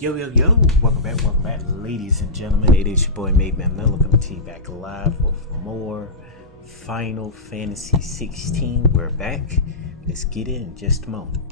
Yo, welcome back, ladies and gentlemen. It is your boy MadeMenMelo coming to you back live with more Final Fantasy 16. We're back. Let's get in just a moment.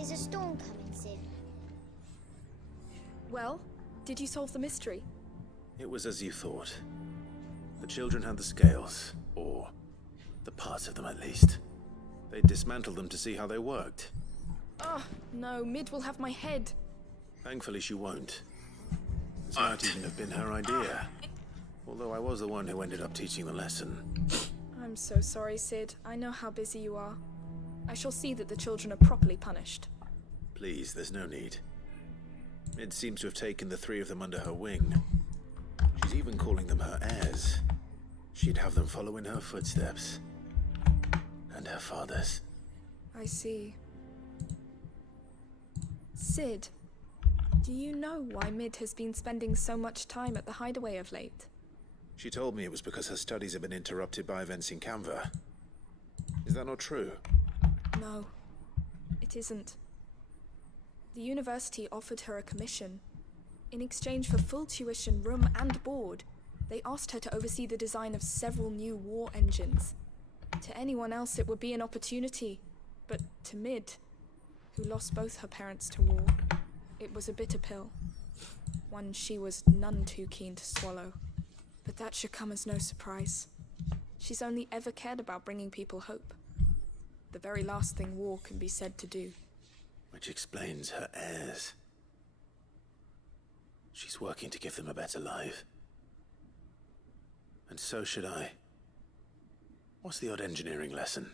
Is a storm coming, Sid? Well, did you solve the mystery? It was as you thought. The children had the scales, or the parts of them at least. They dismantled them to see how they worked. Oh, no, Mid will have my head. Thankfully she won't. This might even have been her idea. Although I was the one who ended up teaching the lesson. I'm so sorry, Sid. I know how busy you are. I shall see that the children are properly punished. Please, there's no need. Mid seems to have taken the three of them under her wing. She's even calling them her heirs. She'd have them follow in her footsteps. And her father's. I see. Sid, do you know why Mid has been spending so much time at the hideaway of late? She told me it was because her studies have been interrupted by events in Canva. Is that not true? No, it isn't. The university offered her a commission. In exchange for full tuition, room and board, they asked her to oversee the design of several new war engines. To anyone else it would be an opportunity, but to Mid, who lost both her parents to war, it was a bitter pill. One she was none too keen to swallow. But that should come as no surprise. She's only ever cared about bringing people hope. The very last thing war can be said to do. Which explains her heirs. She's working to give them a better life. And so should I. What's the odd engineering lesson?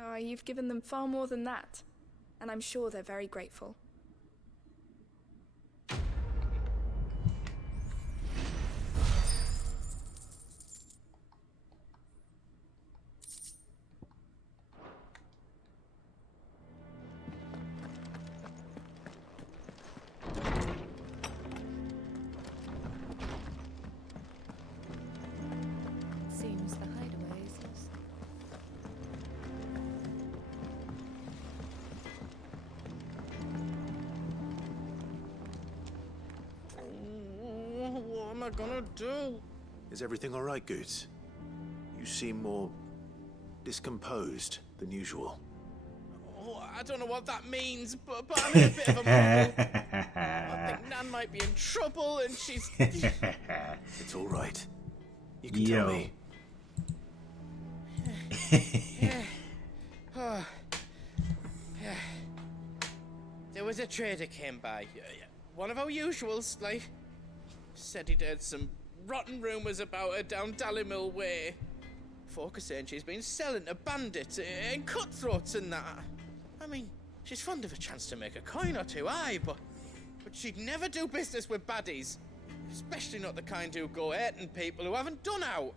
Oh, you've given them far more than that. And I'm sure they're very grateful. Seems the hideaway is... What am I gonna do? Is everything all right, Goots? You seem more discomposed than usual. Oh, I don't know what that means, but I'm in a bit of a muddle. I think Nan might be in trouble, and she's... It's all right. You can tell me. There was a trader came by. One of our usuals, like. Said he'd heard some rotten rumours about her down Dallimil Way. Folk are saying she's been selling to bandits and cutthroats and that. I mean, she's fond of a chance to make a coin or two, aye, but she'd never do business with baddies. Especially not the kind who go hurting people who haven't done out.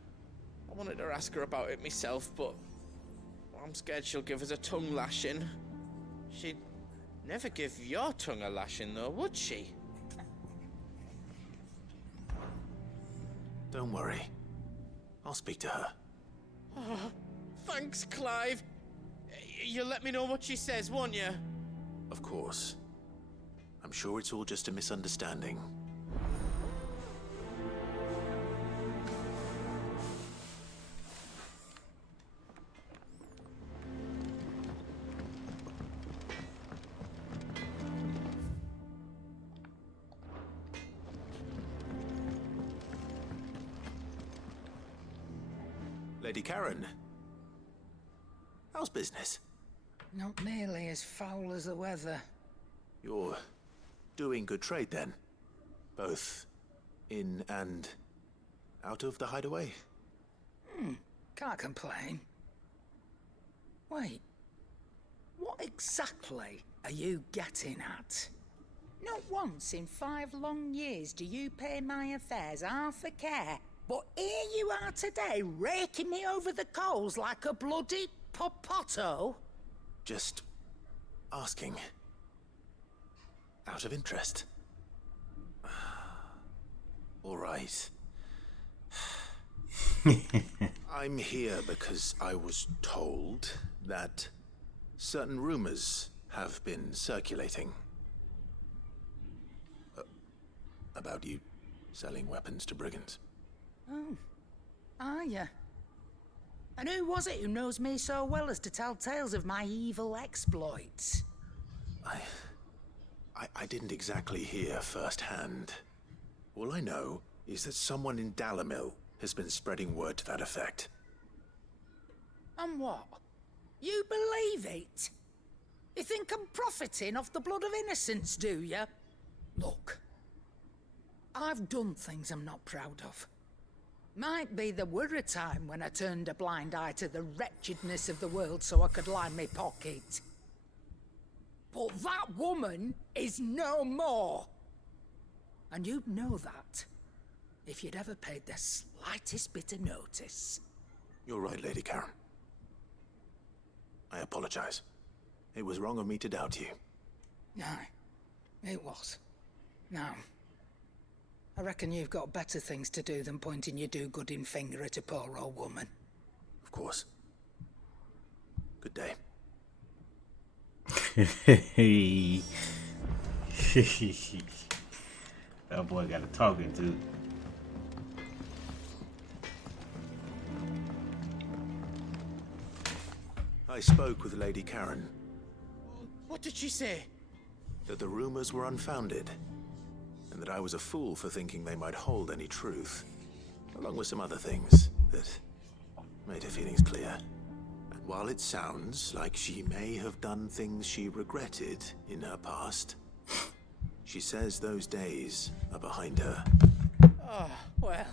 I wanted to ask her about it myself, but I'm scared she'll give us a tongue lashing. She'd never give your tongue a lashing, though, would she? Don't worry. I'll speak to her. Oh, thanks, Clive. You'll let me know what she says, won't you? Of course. I'm sure it's all just a misunderstanding. Lady Karen, how's business? Not nearly as foul as the weather. You're doing good trade then? Both in and out of the hideaway? Can't complain. Wait, what exactly are you getting at? Not once in 5 long years do you pay my affairs half a care, but here you are today, raking me over the coals like a bloody popoto? Just asking. Out of interest. All right. I'm here because I was told that certain rumors have been circulating. About you selling weapons to brigands. Oh, are ya? And who was it who knows me so well as to tell tales of my evil exploits? I didn't exactly hear firsthand. All I know is that someone in Dallimil has been spreading word to that effect. And what? You believe it? You think I'm profiting off the blood of innocents, do you? Look, I've done things I'm not proud of. Might be there were a time when I turned a blind eye to the wretchedness of the world so I could line my pocket. But that woman is no more. And you'd know that if you'd ever paid the slightest bit of notice. You're right, Lady Karen. I apologize. It was wrong of me to doubt you. Aye, it was. Now, I reckon you've got better things to do than pointing your do-gooding finger at a poor old woman. Of course. Good day. That boy got a talking to. I spoke with Lady Karen. What did she say? That the rumors were unfounded, and that I was a fool for thinking they might hold any truth, along with some other things that made her feelings clear. And while it sounds like she may have done things she regretted in her past, she says those days are behind her. Oh, well,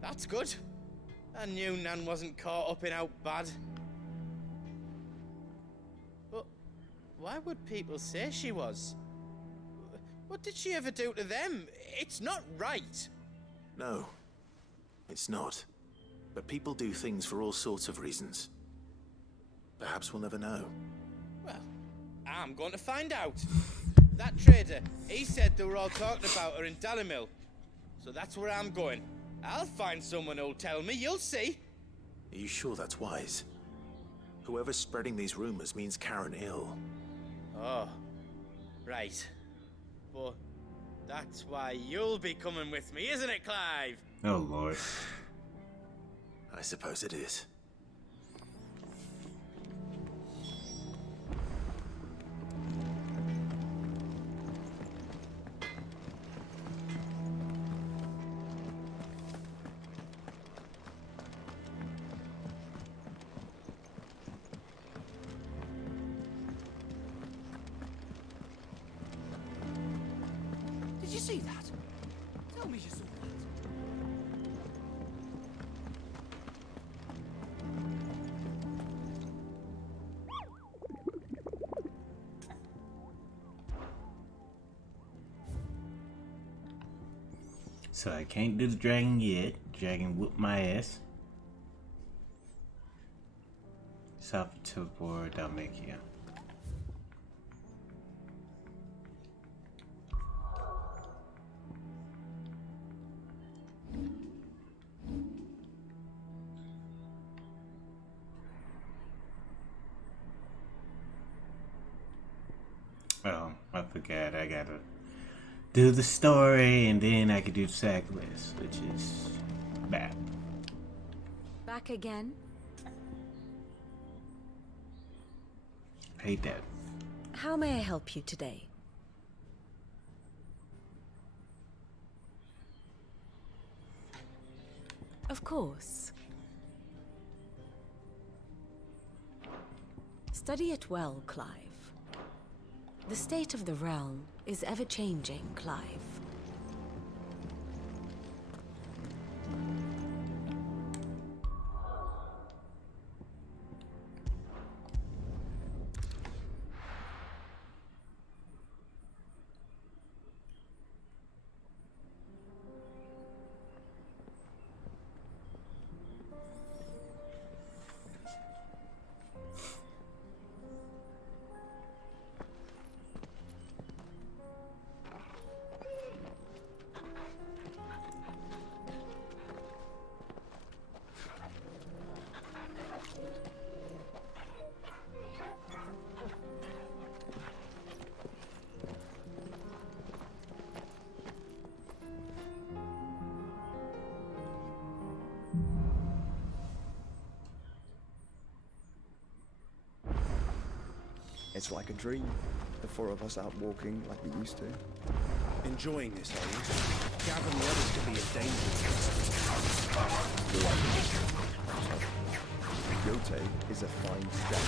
that's good. I knew Nan wasn't caught up in out bad. But why would people say she was? What did she ever do to them? It's not right. No, it's not. But people do things for all sorts of reasons. Perhaps we'll never know. Well, I'm going to find out. That trader, he said they were all talking about her in Dallimil. So that's where I'm going. I'll find someone who'll tell me, you'll see. Are you sure that's wise? Whoever's spreading these rumors means Karen ill. Oh, right. But that's why you'll be coming with me, isn't it, Clive? Oh, Lord. I suppose it is. see that? Tell me you saw that. So I can't do the dragon yet. Dragon whoop my ass. South to for Dalmatia. Oh, I forgot. I gotta do the story and then I can do the sack list, which is bad. Back again? Hate that. How may I help you today? Of course. Study it well, Clive. The state of the realm is ever-changing, Clive. It's like a dream. The four of us out walking like we used to. Enjoying this, are you? Gavin, the others could be in danger. Yote is a fine step.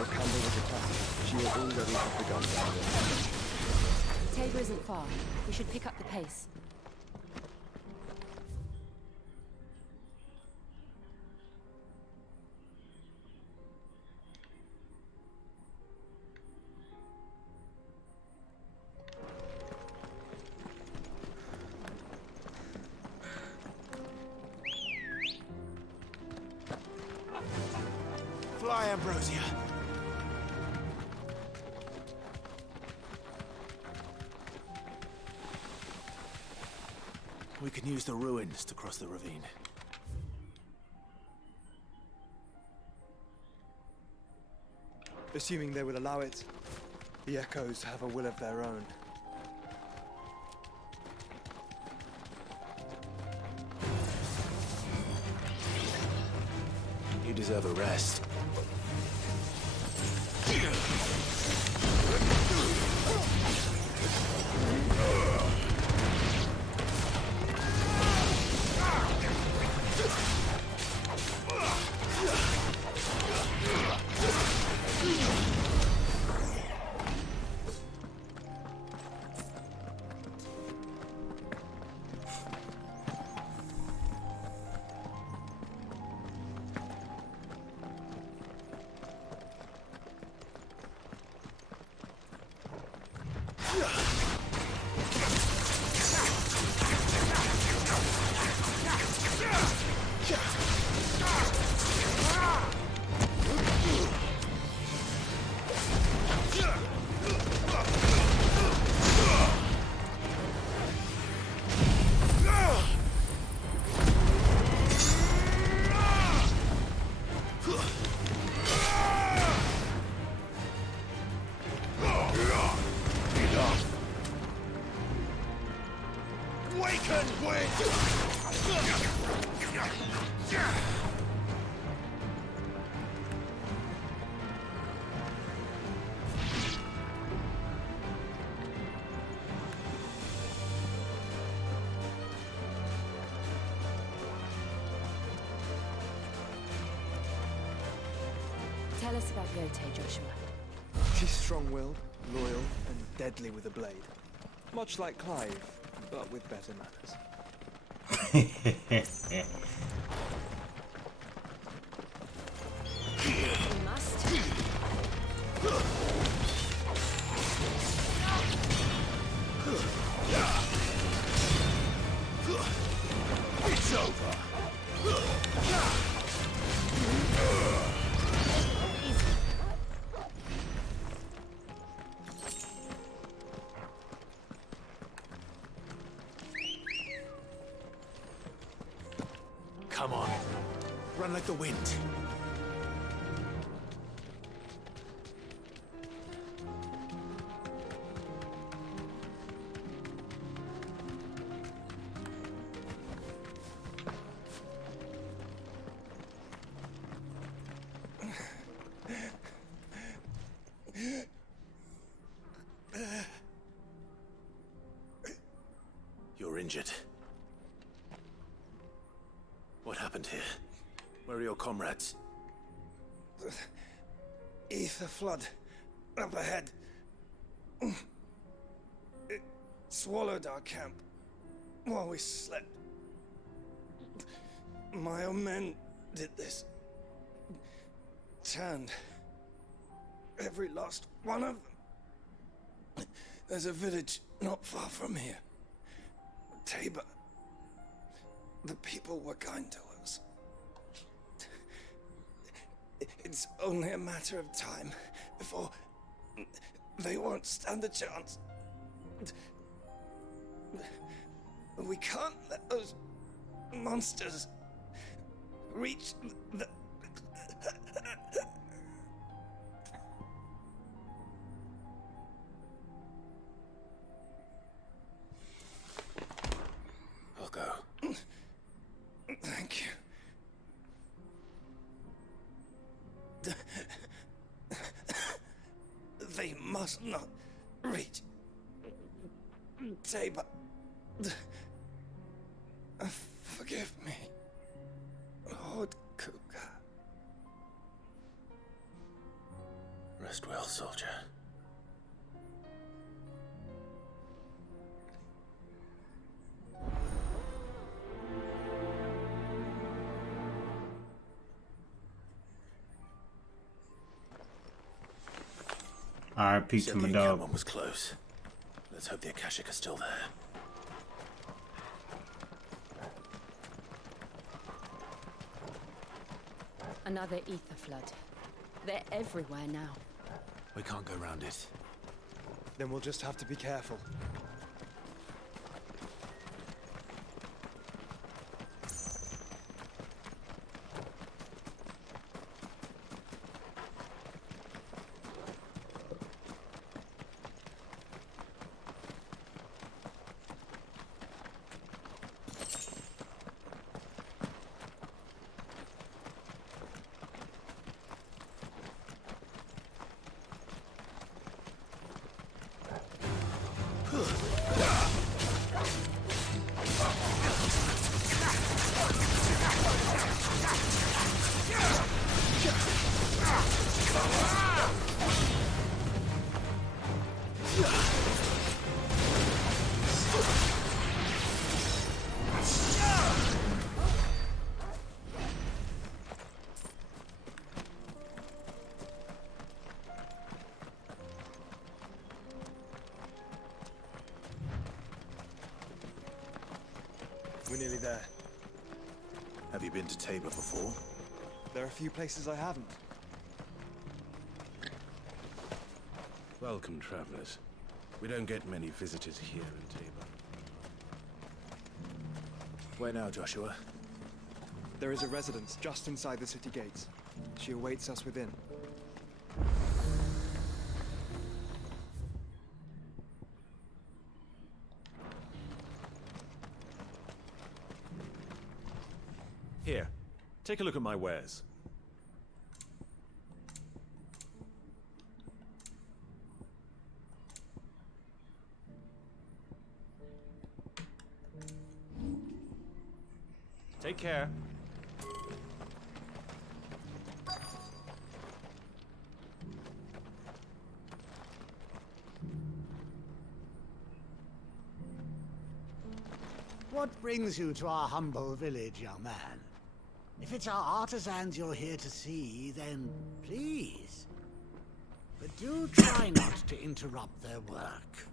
If Campbell was attacked, she will already have begun to Tabor isn't far. We should pick up the pace. Fly, Ambrosia. We can use the ruins to cross the ravine. Assuming they will allow it, the Echoes have a will of their own. You deserve a rest. Tell us about Yote, Joshua. She's strong-willed, loyal, and deadly with a blade. Much like Clive, but with better manners. We must. It's over. Come on. Run like the wind. You're injured. What happened here? Where are your comrades? Ether flood. Up ahead. It swallowed our camp while we slept. My own men did this. Turned every last one of them. There's a village not far from here. Tabor. The people were kind to us. It's only a matter of time before they won't stand a chance. We can't let those monsters reach the... I'll go. Thank you. They must not reach Tabor. Forgive me, Lord Cougar. Rest well, soldier. R.I.P. to my The dog. encampment was close. Let's hope the Akashic are still there. Another ether flood. They're everywhere now. We can't go round it. Then we'll just have to be careful. We're nearly there. Have you been to Tabor before? There are a few places I haven't. Welcome, travelers. We don't get many visitors here in Tabor. Where now, Joshua? There is a residence just inside the city gates. She awaits us within. Here, take a look at my wares. Take care. What brings you to our humble village, young man? If it's our artisans you're here to see, then please. But do try not to interrupt their work.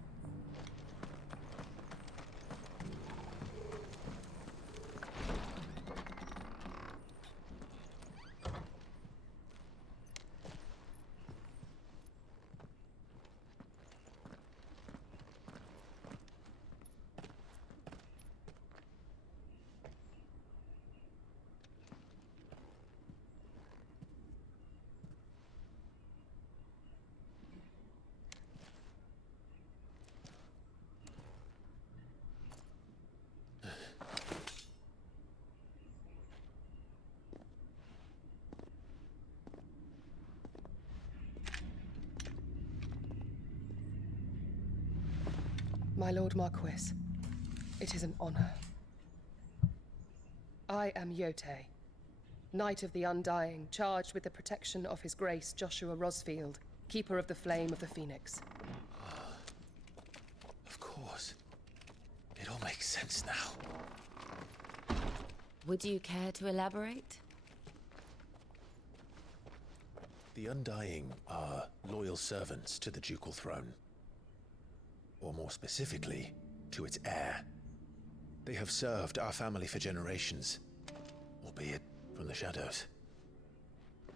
My Lord Marquis, it is an honor. I am Yotei, Knight of the Undying, charged with the protection of His Grace Joshua Rosfield, Keeper of the Flame of the Phoenix. Of course. It all makes sense now. Would you care to elaborate? The Undying are loyal servants to the ducal throne. Or more specifically, to its heir. They have served our family for generations, albeit from the shadows.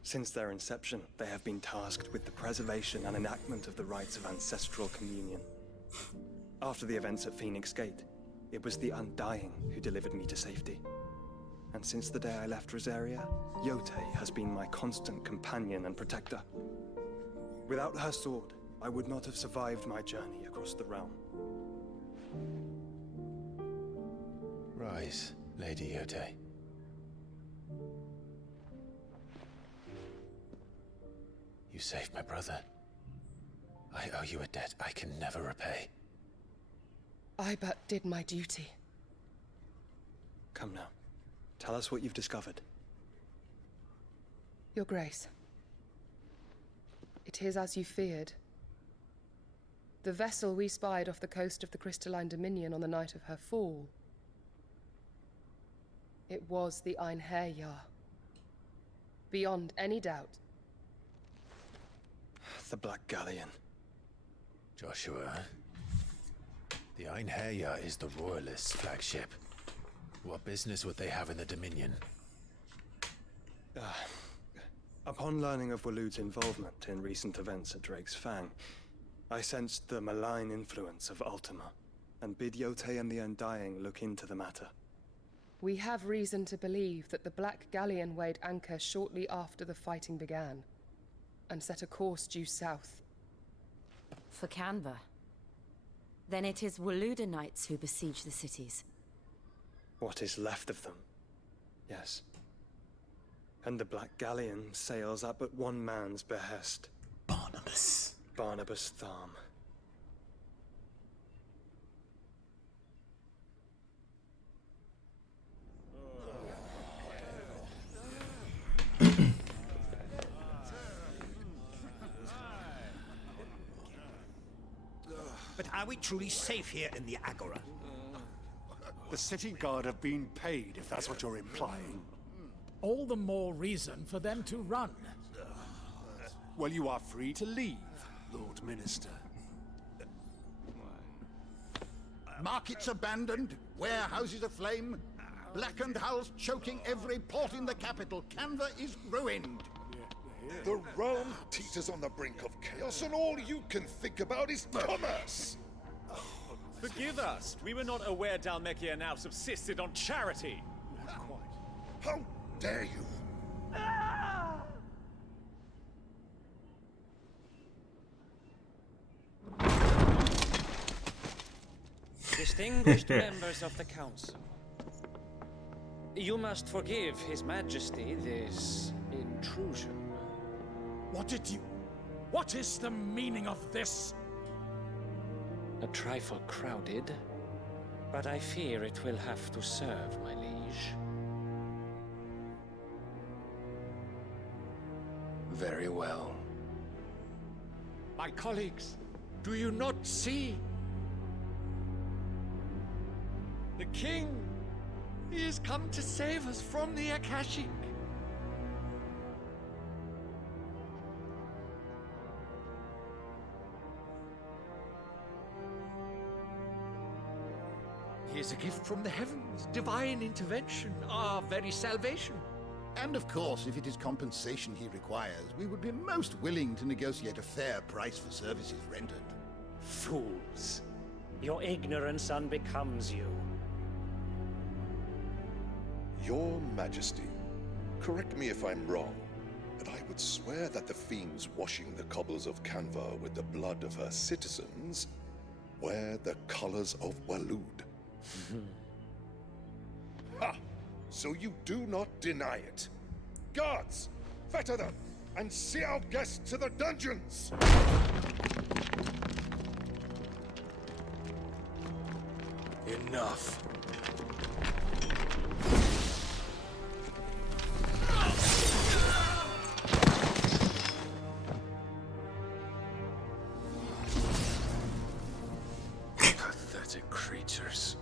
Since their inception, they have been tasked with the preservation and enactment of the rites of ancestral communion. After the events at Phoenix Gate, it was the Undying who delivered me to safety. And since the day I left Rosaria, Yotei has been my constant companion and protector. Without her sword, I would not have survived my journey across the realm. Rise, Lady Yotei. You saved my brother. I owe you a debt I can never repay. I but did my duty. Come now. Tell us what you've discovered. Your Grace. It is as you feared. The vessel we spied off the coast of the Crystalline Dominion on the night of her fall. It was the Einherjar. Beyond any doubt. The Black Galleon. Joshua, the Einherjar is the Royalists' flagship. What business would they have in the Dominion? Upon learning of Waloed's involvement in recent events at Drake's Fang, I sensed the malign influence of Ultima, and bid Yotei and the Undying look into the matter. We have reason to believe that the Black Galleon weighed anchor shortly after the fighting began, and set a course due south. For Canva. Then it is Waloed Knights who besiege the cities. What is left of them, yes. And the Black Galleon sails at but one man's behest. Barnabas Tharm. But are we truly safe here in the Agora? The city guard have been paid, if that's what you're implying. All the more reason for them to run. Well, you are free to leave, Lord Minister. Markets abandoned, warehouses aflame, blackened hulls choking every port in the capital. Canva is ruined. The realm teeters on the brink of chaos, and all you can think about is commerce. Forgive us. We were not aware Dhalmekia now subsisted on charity. How dare you? Distinguished members of the Council, you must forgive His Majesty this intrusion. What is the meaning of this? A trifle crowded, but I fear it will have to serve, my liege. Very well. My colleagues, do you not see? The king! He has come to save us from the Akashic! He is a gift from the heavens, divine intervention, our very salvation. And of course, if it is compensation he requires, we would be most willing to negotiate a fair price for services rendered. Fools. Your ignorance unbecomes you. Your Majesty, correct me if I'm wrong, but I would swear that the fiends washing the cobbles of Canva with the blood of her citizens wear the colors of Waloed. Ha! So you do not deny it. Guards, fetter them, and see our guests to the dungeons! Enough. Pathetic creatures.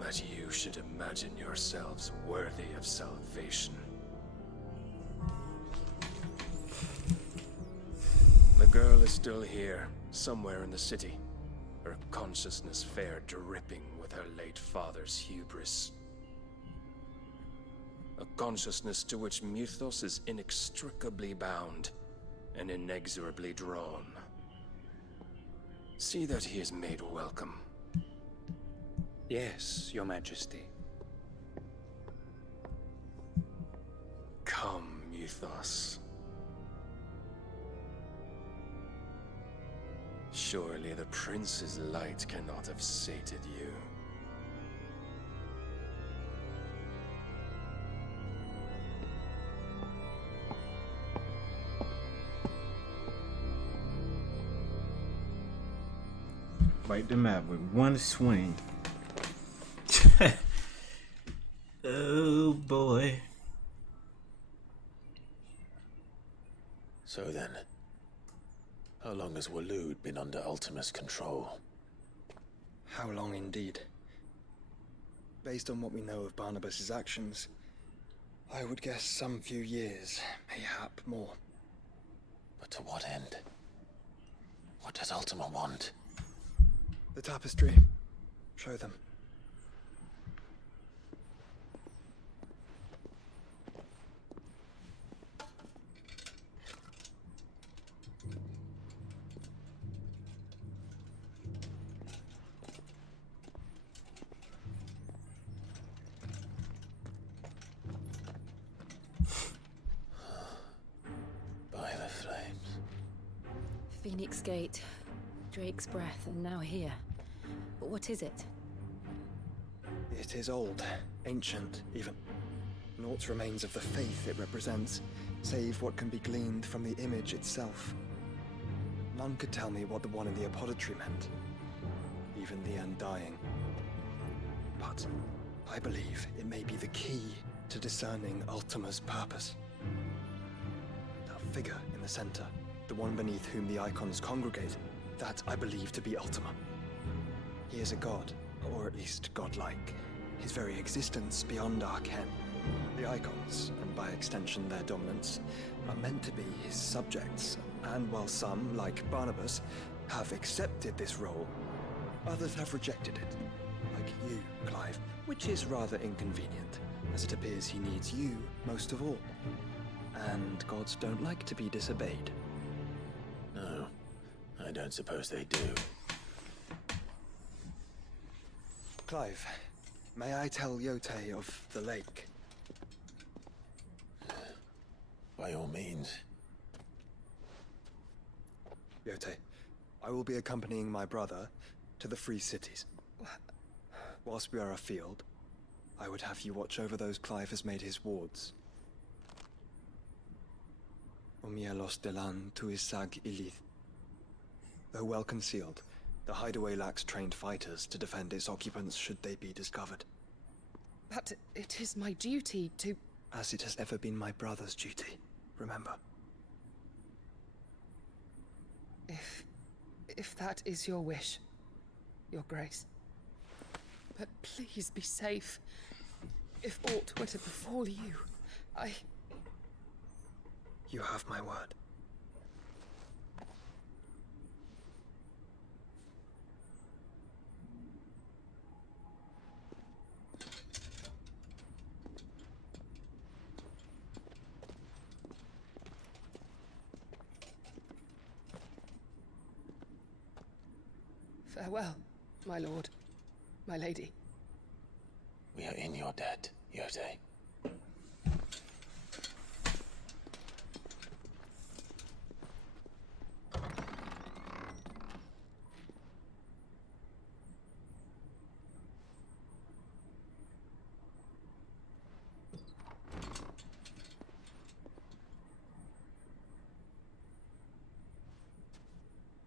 That you should imagine yourselves worthy of salvation. The girl is still here, somewhere in the city. Her consciousness fair dripping with her late father's hubris. A consciousness to which Mythos is inextricably bound and inexorably drawn. See that he is made welcome. Yes, Your Majesty. Come, Mythos. Surely the prince's light cannot have sated you. Wipe them out with one swing. Oh boy. So then, how long has Waloed been under Ultima's control? How long indeed? Based on what we know of Barnabas's actions, I would guess some few years, mayhap more. But to what end? What does Ultima want? The tapestry. Show them. By the flames. Phoenix Gate, Drake's Breath, and now here. But what is it? It is old, ancient, even. Naught remains of the faith it represents, save what can be gleaned from the image itself. None could tell me what the one in the apothecary meant, even the Undying. But I believe it may be the key to discerning Ultima's purpose. That figure in the center, the one beneath whom the icons congregate, that I believe to be Ultima. He is a god, or at least godlike. His very existence beyond our ken. The icons, and by extension their dominance, are meant to be his subjects, and while some, like Barnabas, have accepted this role, others have rejected it. Like you, Clive, which is rather inconvenient, as it appears he needs you most of all. And gods don't like to be disobeyed. No, I don't suppose they do. Clive, may I tell Yote of the lake? By all means. Yote, I will be accompanying my brother to the Free Cities. Whilst we are afield, I would have you watch over those Clive has made his wards. Omielos delan tuisag ilith. Though well concealed, the hideaway lacks trained fighters to defend its occupants should they be discovered. But it is my duty to... As it has ever been my brother's duty, remember. If If that is your wish, Your Grace. But please be safe. If aught were to befall you, You have my word. Farewell, my lord, my lady. We are in your debt, Yode.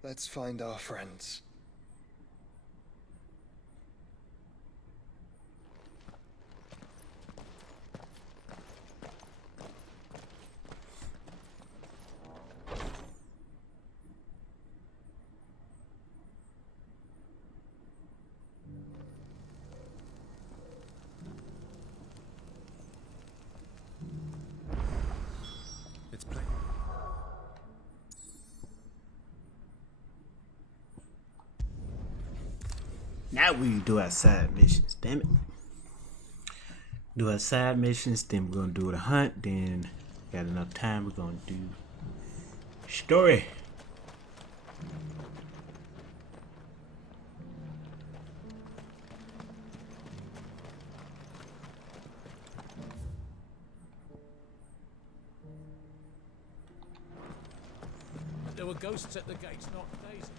Let's find our friends. It's plain. Now we do our side missions, damn it. Do our side missions, then we're gonna do the hunt, then got enough time, we're gonna do story. There were ghosts at the gates not days ago.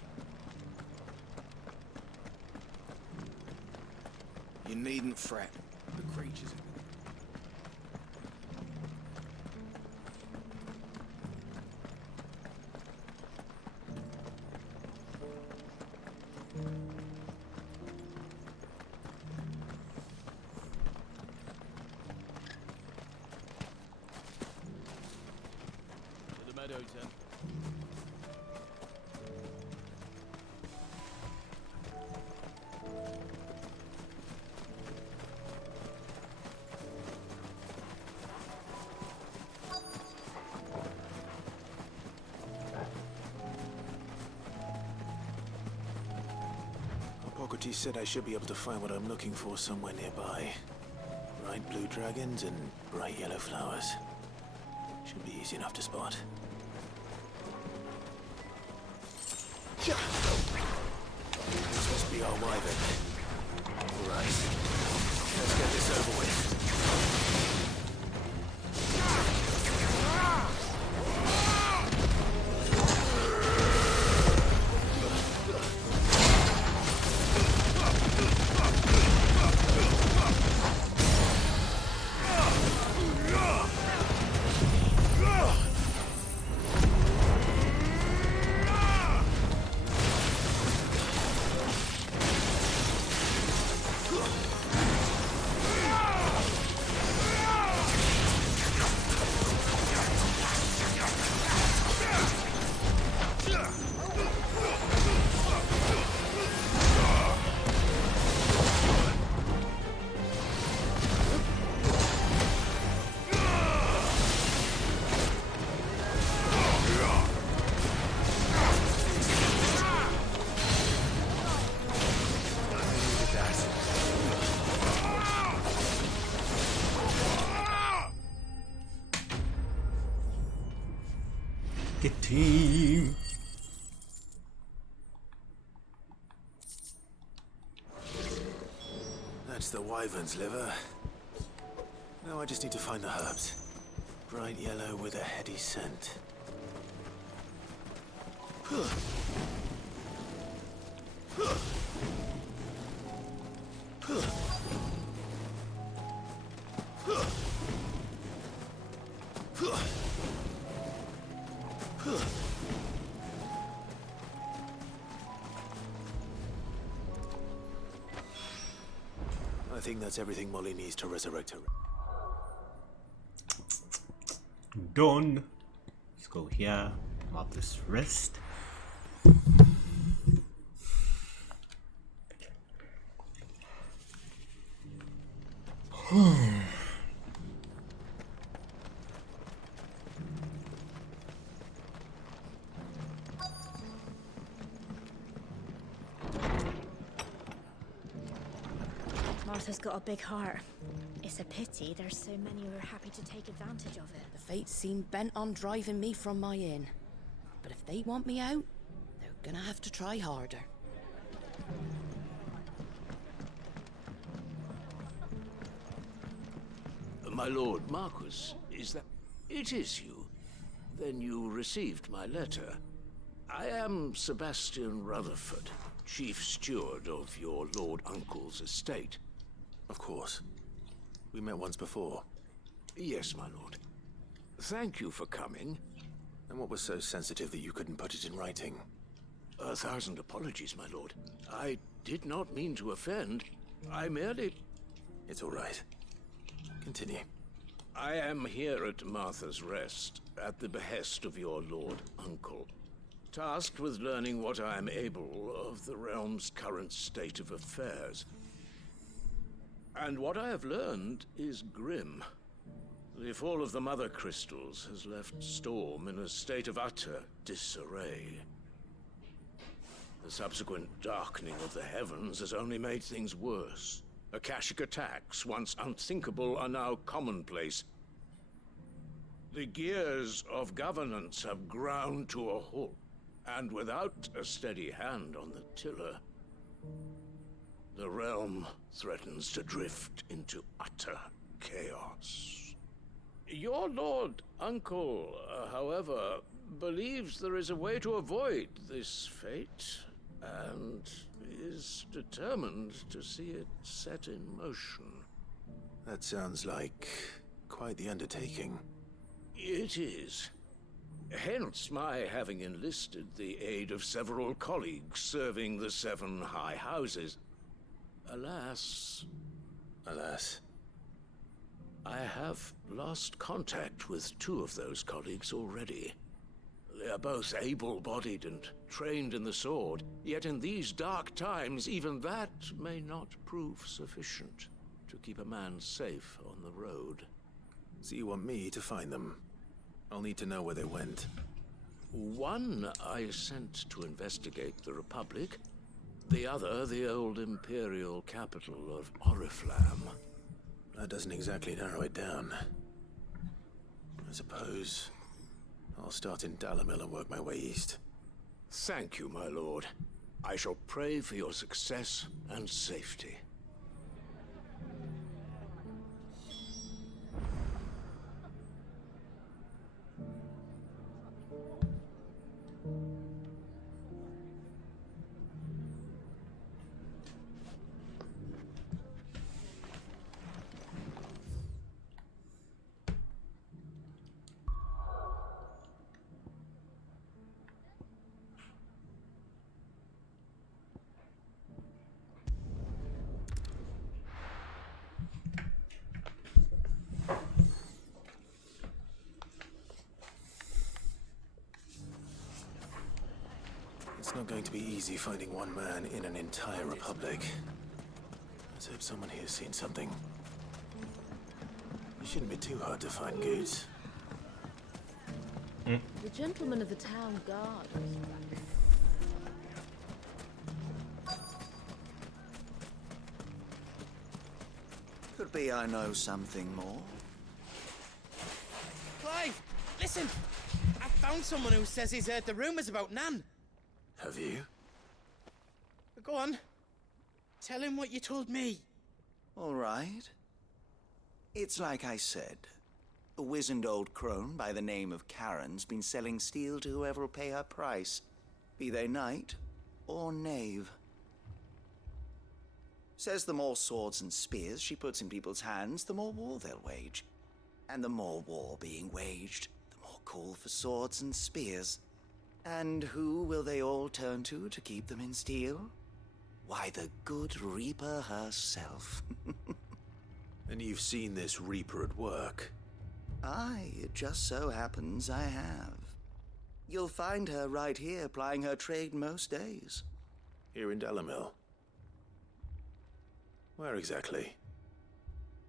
You needn't fret. The creatures. To the meadows, then. Hippocrates said I should be able to find what I'm looking for somewhere nearby. Bright blue dragons and bright yellow flowers. Should be easy enough to spot. This must be our wyvern. Right. Let's get this over with. Get team. That's the wyvern's liver. Now I just need to find the herbs. Bright yellow with a heady scent. I think that's everything Molly needs to resurrect her. Done. Let's go here. Mother's rest. Martha's got a big heart. It's a pity there's so many who are happy to take advantage of it. The fates seem bent on driving me from my inn. But if they want me out, they're gonna have to try harder. My lord Marquis, is that... It is you. Then you received my letter. I am Sebastian Rutherford, chief steward of your lord uncle's estate. Of course. We met once before. Yes, my lord. Thank you for coming. And what was so sensitive that you couldn't put it in writing? 1,000 apologies, my lord. I did not mean to offend. I merely... It's all right. Continue. I am here at Martha's Rest, at the behest of your lord uncle, tasked with learning what I am able of the realm's current state of affairs. And what I have learned is grim. The fall of the Mother Crystals has left Storm in a state of utter disarray. The subsequent darkening of the heavens has only made things worse. Akashic attacks, once unthinkable, are now commonplace. The gears of governance have ground to a halt, and without a steady hand on the tiller, the realm threatens to drift into utter chaos. Your lord uncle, however, believes there is a way to avoid this fate, and is determined to see it set in motion. That sounds like quite the undertaking. It is. Hence my having enlisted the aid of several colleagues serving the 7 high houses. Alas... Alas? I have lost contact with 2 of those colleagues already. They are both able-bodied and trained in the sword, yet in these dark times, even that may not prove sufficient to keep a man safe on the road. So you want me to find them? I'll need to know where they went. One I sent to investigate the Republic, the other the old Imperial capital of Oriflamme. That doesn't exactly narrow it down. I suppose I'll start in Dalimil and work my way east. Thank you, my lord. I shall pray for your success and safety. It's not going to be easy finding one man in an entire republic. Let's hope someone here's seen something. It shouldn't be too hard to find goods. The gentleman of the town guard is back. Could be I know something more. Clive, listen! I found someone who says he's heard the rumors about Nan. Have you? Go on. Tell him what you told me. All right. It's like I said. A wizened old crone by the name of Karen's been selling steel to whoever will pay her price, be they knight or knave. Says the more swords and spears she puts in people's hands, the more war they'll wage. And the more war being waged, the more call for swords and spears. And who will they all turn to keep them in steel? Why, the good Reaper herself. And you've seen this Reaper at work? Aye, it just so happens I have. You'll find her right here plying her trade most days. Here in Dalimil? Where exactly?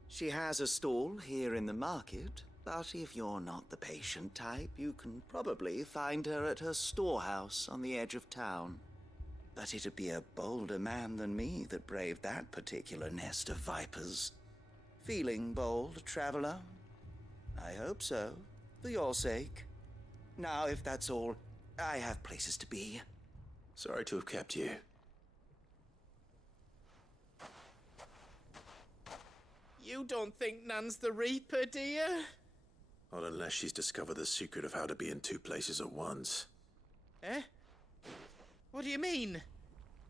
She has a stall here in the market, but if you're not the patient type, you can probably find her at her storehouse on the edge of town. But it'd be a bolder man than me that braved that particular nest of vipers. Feeling bold, traveler? I hope so, for your sake. Now, if that's all, I have places to be. Sorry to have kept you. You don't think Nan's the Reaper, do you? Not unless she's discovered the secret of how to be in two places at once. Eh? What do you mean?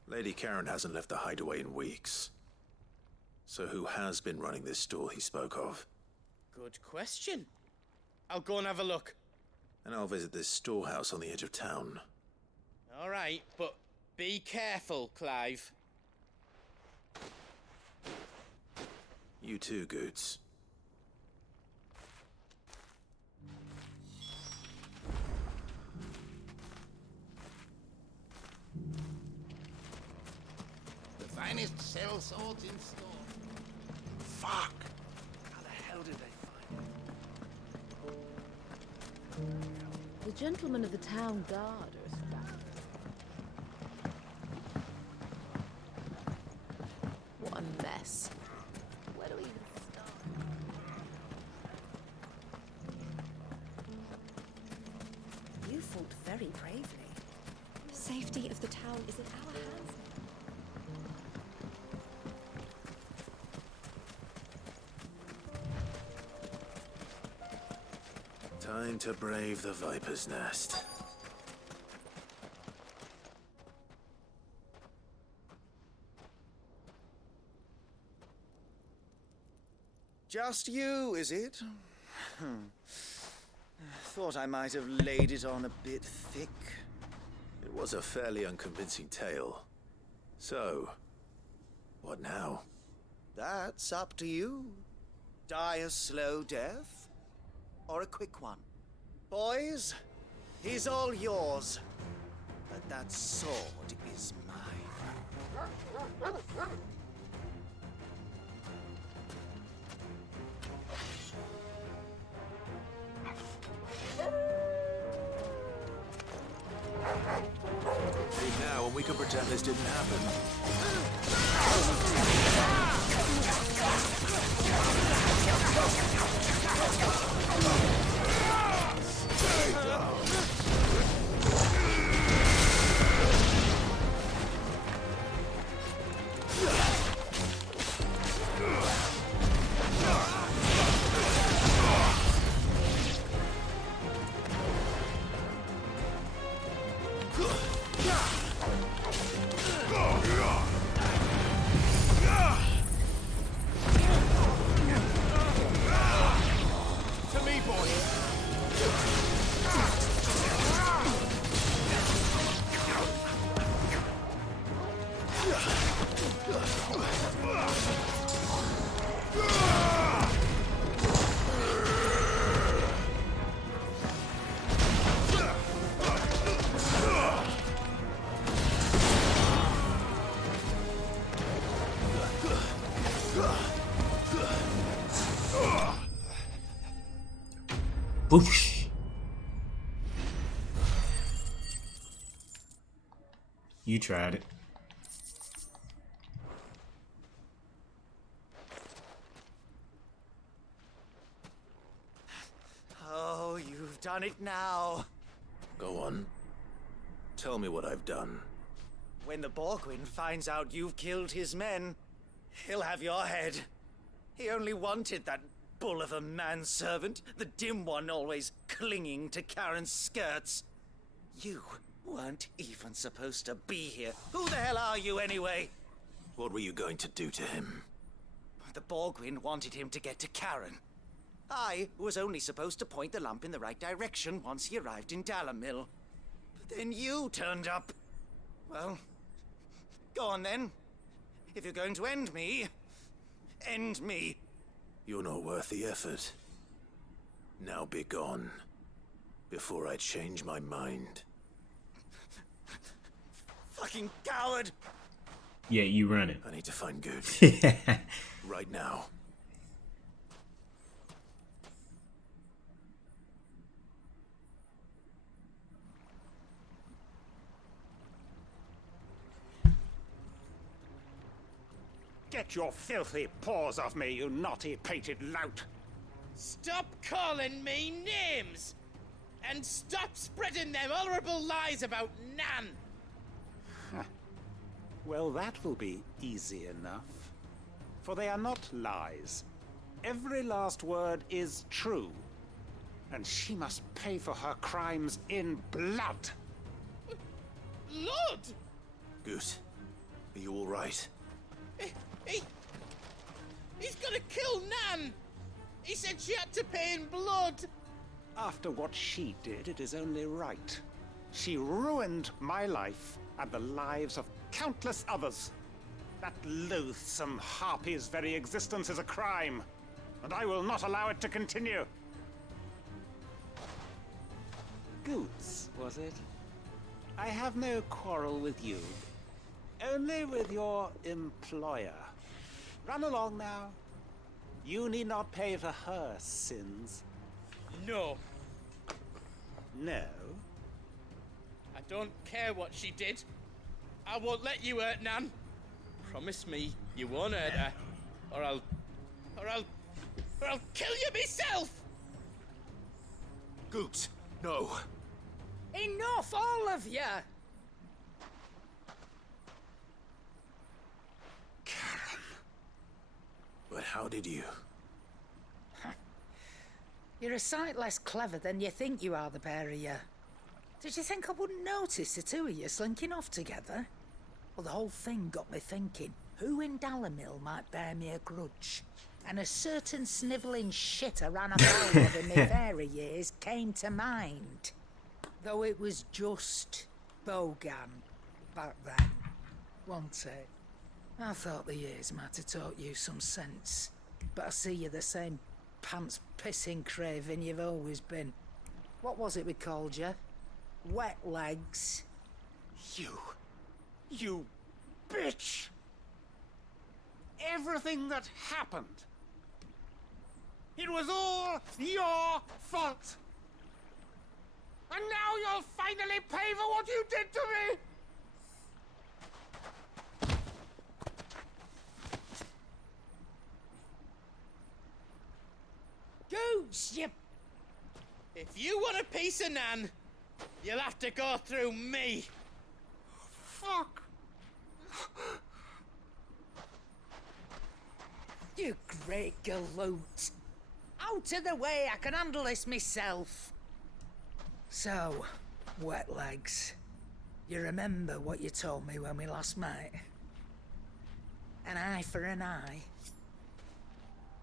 Lady Karen hasn't left the hideaway in weeks. So who has been running this stall he spoke of? Good question. I'll go and have a look. And I'll visit this storehouse on the edge of town. All right, but be careful, Clive. You too, Goots. The finest sell swords in store. Fuck! How the hell did they find it? The gentlemen of the town guard are back. What a mess. Where do we even start? You fought very bravely. The safety of the town is in our hands. Time to brave the Viper's Nest. Just you, is it? Thought I might have laid it on a bit thick. It was a fairly unconvincing tale. So, what now? That's up to you. Die a slow death, or a quick one. Boys, he's all yours. But that sword is mine. Speak now, and we can pretend this didn't happen. To me, boy! Boosh. You tried it. Oh, you've done it now. Go on. Tell me what I've done. When the Borgwyn finds out you've killed his men, he'll have your head. He only wanted that bull of a manservant, the dim one always clinging to Karen's skirts. You weren't even supposed to be here. Who the hell are you anyway? What were you going to do to him? The Borgwyn wanted him to get to Karen. I was only supposed to point the lamp in the right direction once he arrived in Dalamil. But then you turned up. Well, go on then. If you're going to end me, end me. You're not worth the effort. Now be gone, before I change my mind. Fucking coward! Yeah, you run it. I need to find good. Right now. Get your filthy paws off me, you naughty-pated lout! Stop calling me names! And stop spreading them horrible lies about Nan! Well, that will be easy enough. For they are not lies. Every last word is true. And she must pay for her crimes in blood. Lord! Goose, are you all right? He's gonna kill Nan! He said she had to pay in blood! After what she did, it is only right. She ruined my life and the lives of countless others. That loathsome harpy's very existence is a crime, and I will not allow it to continue. Goots, was it? I have no quarrel with you. Only with your employer. Run along now. You need not pay for her sins. No. No? I don't care what she did. I won't let you hurt Nan. Promise me you won't hurt her, or I'll kill you myself! Goops, no. Enough, all of you! But how did you? You're a sight less clever than you think you are, the pair of you. Did you think I wouldn't notice the two of you slinking off together? Well, the whole thing got me thinking, who in Dalimil might bear me a grudge? And a certain snivelling shit I ran about with in my fairy years came to mind. Though it was just Bogan back then, wasn't it? I thought the years might have taught you some sense, but I see you're the same pants-pissing craven you've always been. What was it we called you? Wet legs. You bitch! Everything that happened, it was all your fault! And now you'll finally pay for what you did to me! Goose, you... If you want a piece of Nan, you'll have to go through me. Fuck! You great galoot. Out of the way, I can handle this myself. So, wet legs, you remember what you told me when we last met? An eye for an eye.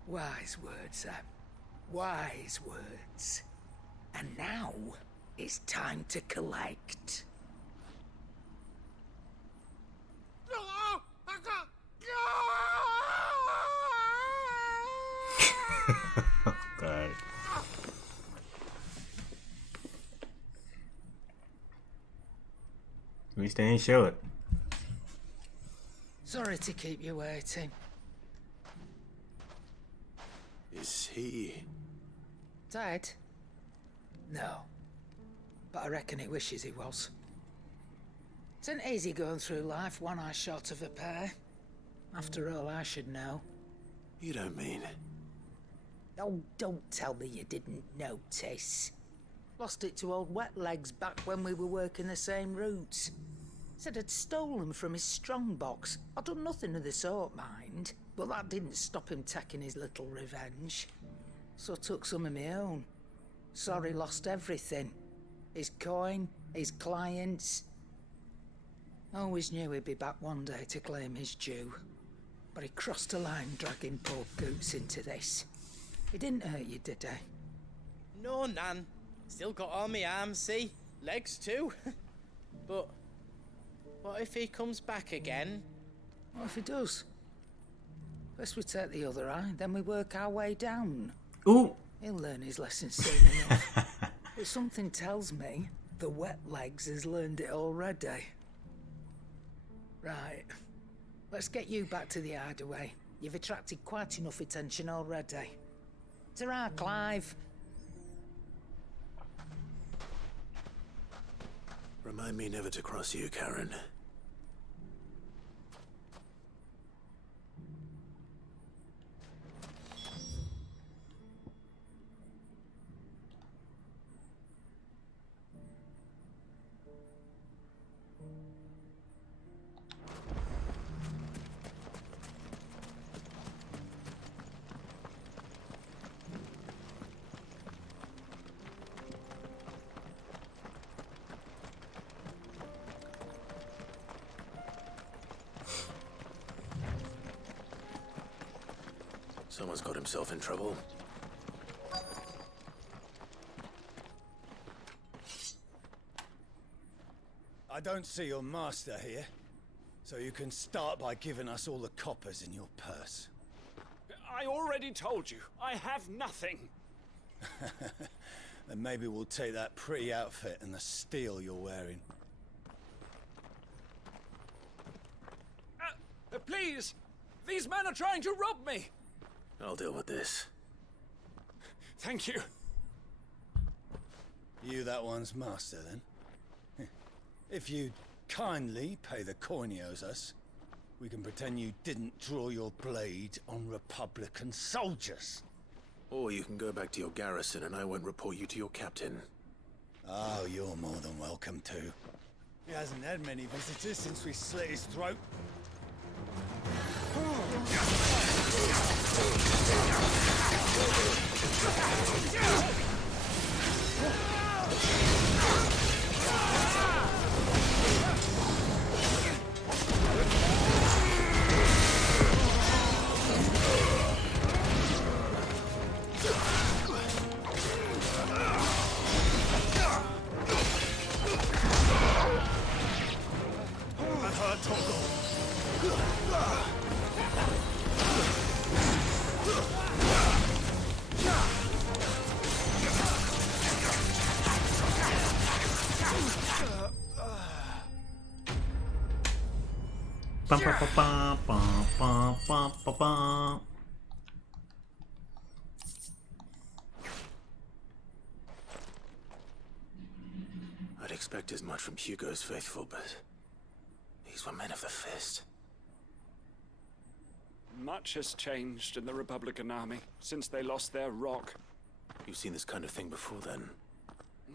Wise words, Sam. Wise words. And now, it's time to collect. Oh, God. At least they ain't show it. Sorry to keep you waiting. Is he... Dead? No. But I reckon he wishes he was. It isn't easy going through life one eye short of a pair. After all, I should know. You don't mean... Oh, don't tell me you didn't notice. Lost it to old Wet Legs back when we were working the same routes. Said I'd stolen from his strongbox. I'd done nothing of the sort, mind. But that didn't stop him taking his little revenge. So I took some of my own. Sorry, lost everything. His coin, his clients. Always knew he'd be back one day to claim his due. But he crossed a line dragging poor Goots into this. He didn't hurt you, did he? No, Nan. Still got all my arms, see? Legs too. But what if he comes back again? What if he does? First we take the other eye, then we work our way down. Ooh. He'll learn his lesson soon enough. But something tells me the Wet Legs has learned it already. Right. Let's get you back to the hideaway. You've attracted quite enough attention already. Ta-ra, Clive. Remind me never to cross you, Karen. Someone's got himself in trouble. I don't see your master here, so you can start by giving us all the coppers in your purse. I already told you, I have nothing. Then maybe we'll take that pretty outfit and the steel you're wearing. Please! These men are trying to rob me! I'll deal with this. Thank you. You that one's master, then? If you kindly pay the coin he owes us, we can pretend you didn't draw your blade on Republican soldiers. Or you can go back to your garrison and I won't report you to your captain. Oh, you're more than welcome to. He hasn't had many visitors since we slit his throat. Bum, bum, bum, bum, bum, bum, bum, bum. I'd expect as much from Hugo's faithful, but these were men of the fist. Much has changed in the Republican army since they lost their rock. You've seen this kind of thing before, then?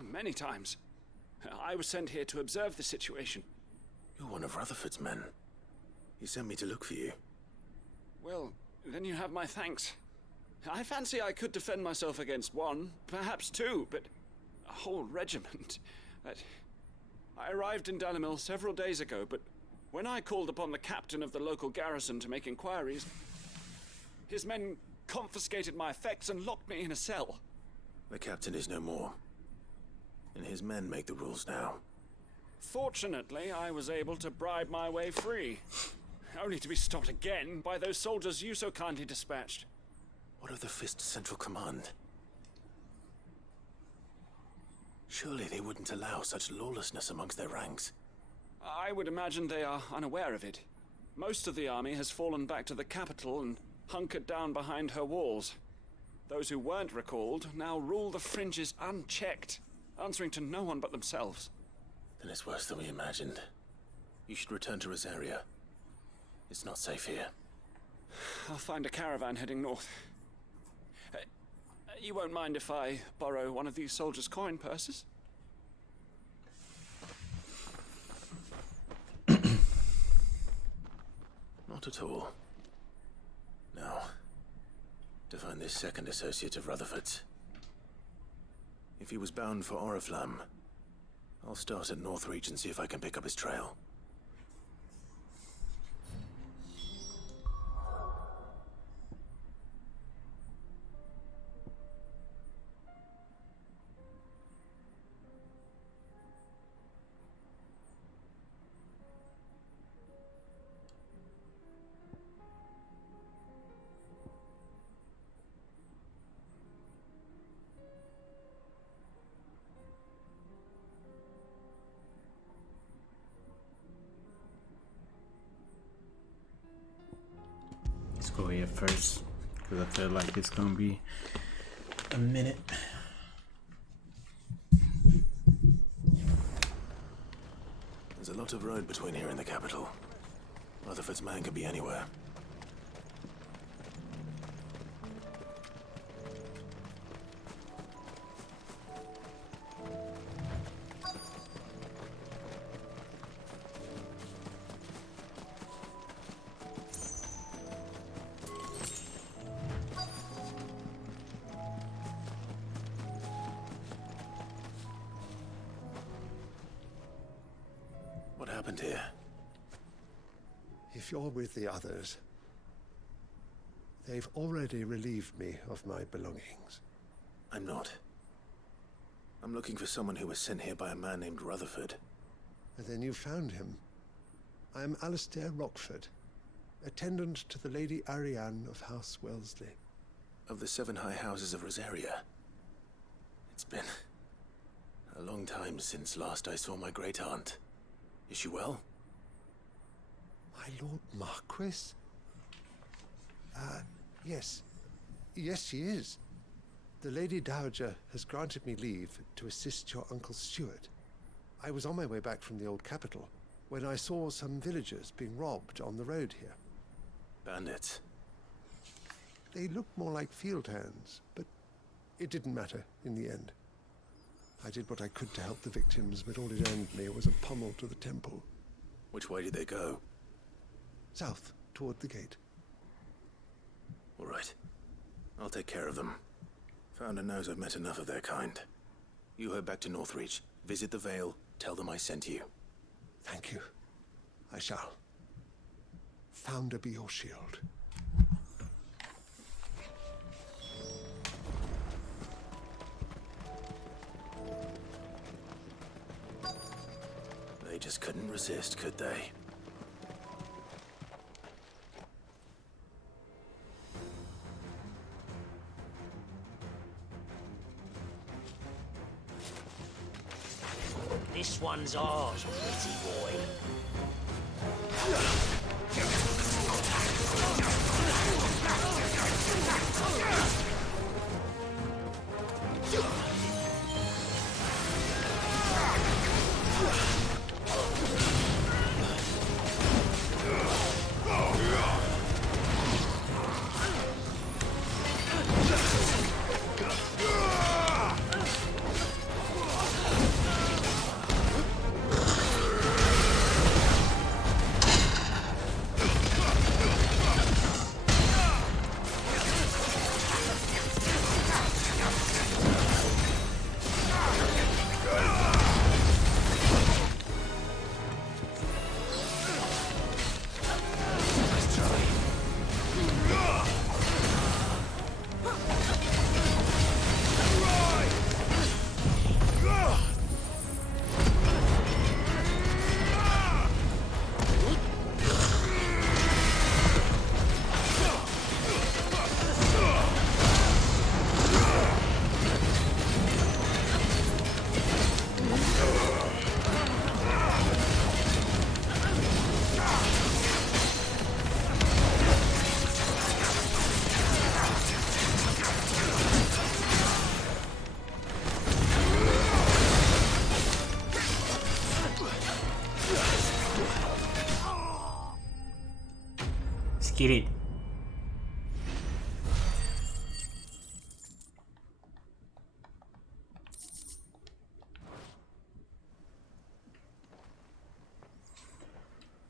Many times. I was sent here to observe the situation. You're one of Rutherford's men. He sent me to look for you. Well, then you have my thanks. I fancy I could defend myself against one, perhaps two, but a whole regiment. I arrived in Dalimil several days ago, but when I called upon the captain of the local garrison to make inquiries, his men confiscated my effects and locked me in a cell. The captain is no more, and his men make the rules now. Fortunately, I was able to bribe my way free, only to be stopped again by those soldiers you so kindly dispatched. What of the Fist's central command? Surely they wouldn't allow such lawlessness amongst their ranks. I would imagine they are unaware of it. Most of the army has fallen back to the capital and hunkered down behind her walls. Those who weren't recalled now rule the fringes unchecked, answering to no one but themselves. Then it's worse than we imagined. You should return to Rosaria. It's not safe here. I'll find a caravan heading north. You won't mind if I borrow one of these soldiers' coin purses? Not at all. Now, to find this second associate of Rutherford's. If he was bound for Oriflamme, I'll start at Northreach and see if I can pick up his trail. Let's go here first, because I feel like it's gonna be a minute. There's a lot of road between here and the capital. Rutherford's man could be anywhere. What happened here? If you're with the others, They've already relieved me of my belongings. I'm not. I'm looking for someone who was sent here by a man named Rutherford. And then you found him. I am Alistair Rockford, attendant to the Lady Ariane of House Wellesley. Of the 7 high houses of Rosaria. It's been a long time since last I saw my great-aunt. Is she well? My Lord Marquis? Yes. Yes, she is. The Lady Dowager has granted me leave to assist your Uncle Stuart. I was on my way back from the old capital when I saw some villagers being robbed on the road here. Bandits? They looked more like field hands, but it didn't matter in the end. I did what I could to help the victims, but all it earned me was a pommel to the temple. Which way did they go? South, toward the gate. All right. I'll take care of them. Founder knows I've met enough of their kind. You head back to Northreach, visit the Vale, tell them I sent you. Thank you. I shall. Founder be your shield. They just couldn't resist, could they? This one's ours, pretty boy. Get it.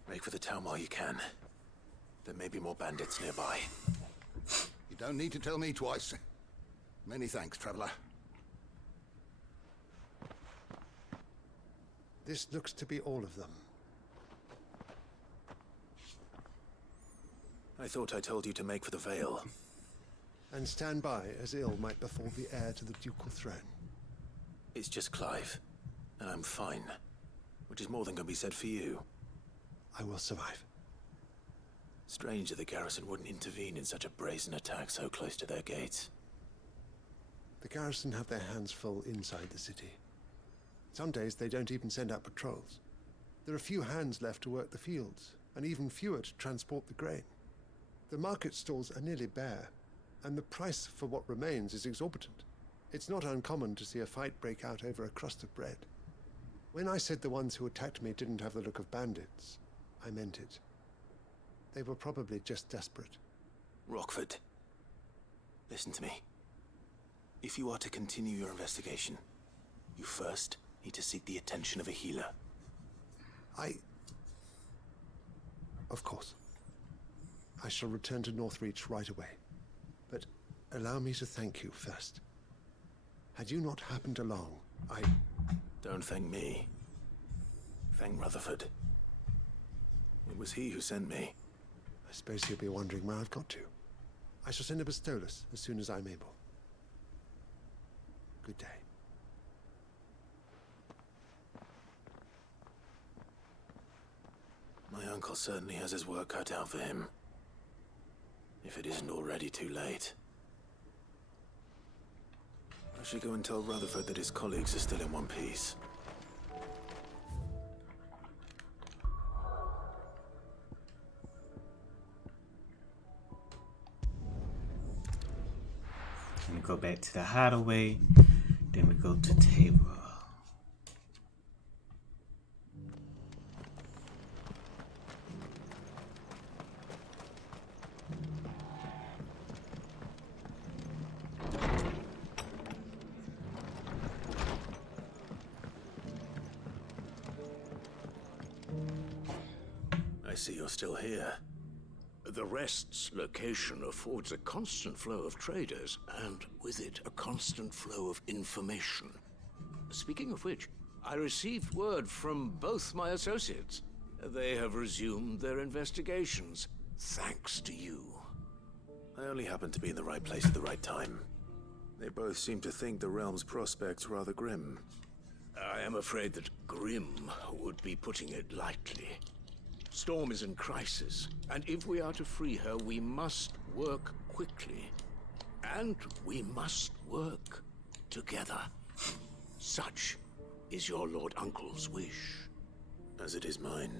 Make for the town while you can. There may be more bandits nearby. You don't need to tell me twice. Many thanks, traveler. This looks to be all of them. I thought I told you to make for the Vale. And stand by as ill might befall the heir to the ducal throne. It's just Clive, and I'm fine. Which is more than can be said for you. I will survive. Strange that the garrison wouldn't intervene in such a brazen attack so close to their gates. The garrison have their hands full inside the city. Some days they don't even send out patrols. There are few hands left to work the fields, and even fewer to transport the grain. The market stalls are nearly bare, and the price for what remains is exorbitant. It's not uncommon to see a fight break out over a crust of bread. When I said the ones who attacked me didn't have the look of bandits, I meant it. They were probably just desperate. Rockford, listen to me. If you are to continue your investigation, you first need to seek the attention of a healer. Of course. I shall return to Northreach right away. But allow me to thank you first. Had you not happened along, Don't thank me. Thank Rutherford. It was he who sent me. I suppose you'll be wondering where I've got to. I shall send a Bastolus as soon as I'm able. Good day. My uncle certainly has his work cut out for him. If it isn't already too late. I should go and tell Rutherford that his colleagues are still in one piece. And we go back to the hideaway. Then we go to table. I see you're still here. The Rest's location affords a constant flow of traders, and with it, a constant flow of information. Speaking of which, I received word from both my associates. They have resumed their investigations, thanks to you. I only happened to be in the right place at the right time. They both seem to think the realm's prospects rather grim. I am afraid that grim would be putting it lightly. Storm is in crisis, and if we are to free her, we must work quickly. And we must work together. Such is your Lord Uncle's wish. As it is mine.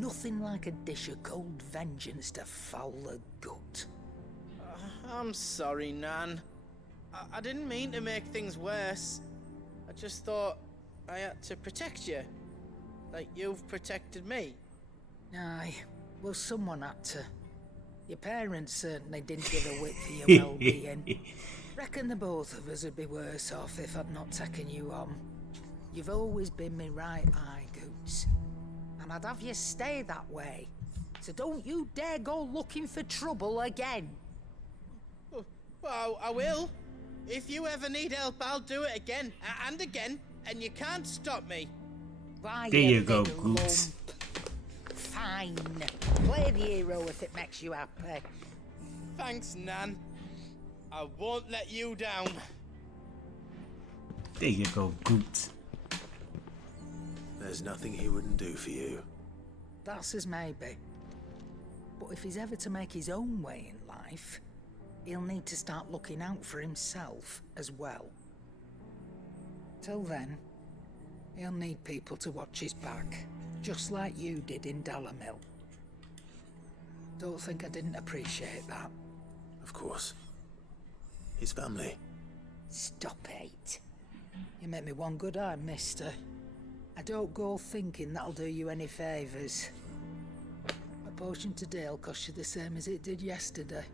Nothing like a dish of cold vengeance to foul the gut. I'm sorry, Nan. I didn't mean to make things worse. I just thought I had to protect you. Like you've protected me. Aye, well, someone had to. Your parents certainly didn't give a whit for your well-being. Reckon the both of us would be worse off if I'd not taken you on. You've always been me right eye, Goots. And I'd have you stay that way. So don't you dare go looking for trouble again. Well, I will. If you ever need help, I'll do it again and again, and you can't stop me. Why, There you go, little Goots. lump. Fine. Play the hero if it makes you happy. Thanks, Nan. I won't let you down. There you go, Goots. There's nothing he wouldn't do for you. That's as maybe. But if he's ever to make his own way in life, he'll need to start looking out for himself as well. Till then, he'll need people to watch his back, just like you did in Dalimil. Don't think I didn't appreciate that. Of course. His family. Stop it. You make me one good eye, mister. I don't go thinking that'll do you any favours. A potion today'll cost you the same as it did yesterday.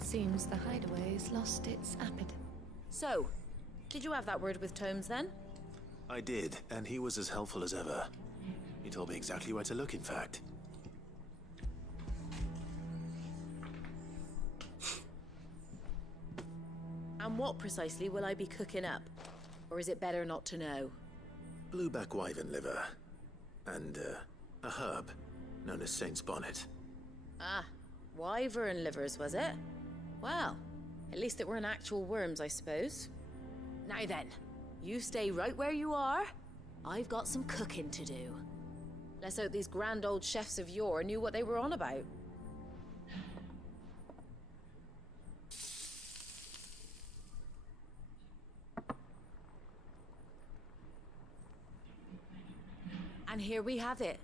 Seems the hideaway's lost its appetite. So, did you have that word with Tomes then? I did, and he was as helpful as ever. He told me exactly where to look, in fact. And what precisely will I be cooking up? Or is it better not to know? Blueback wyvern liver. And, a herb known as Saint's Bonnet. Ah, wyvern livers, was it? Well, at least it weren't actual worms, I suppose. Now then, you stay right where you are. I've got some cooking to do. Let's hope these grand old chefs of yore knew what they were on about. And here we have it.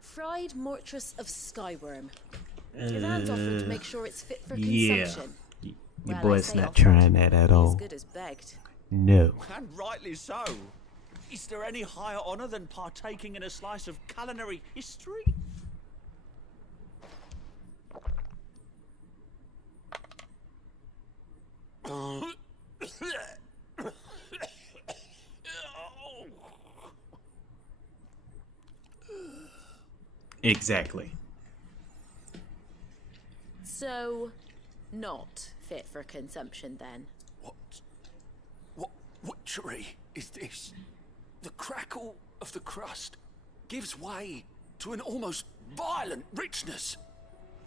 Fried mortress of skyworm. Your man's offering to make sure it's fit for consumption. Your boy's not trying that at all. As good as begged. No. And rightly so. Is there any higher honor than partaking in a slice of culinary history? Exactly. So, not fit for consumption then. What witchery is this? The crackle of the crust gives way to an almost violent richness.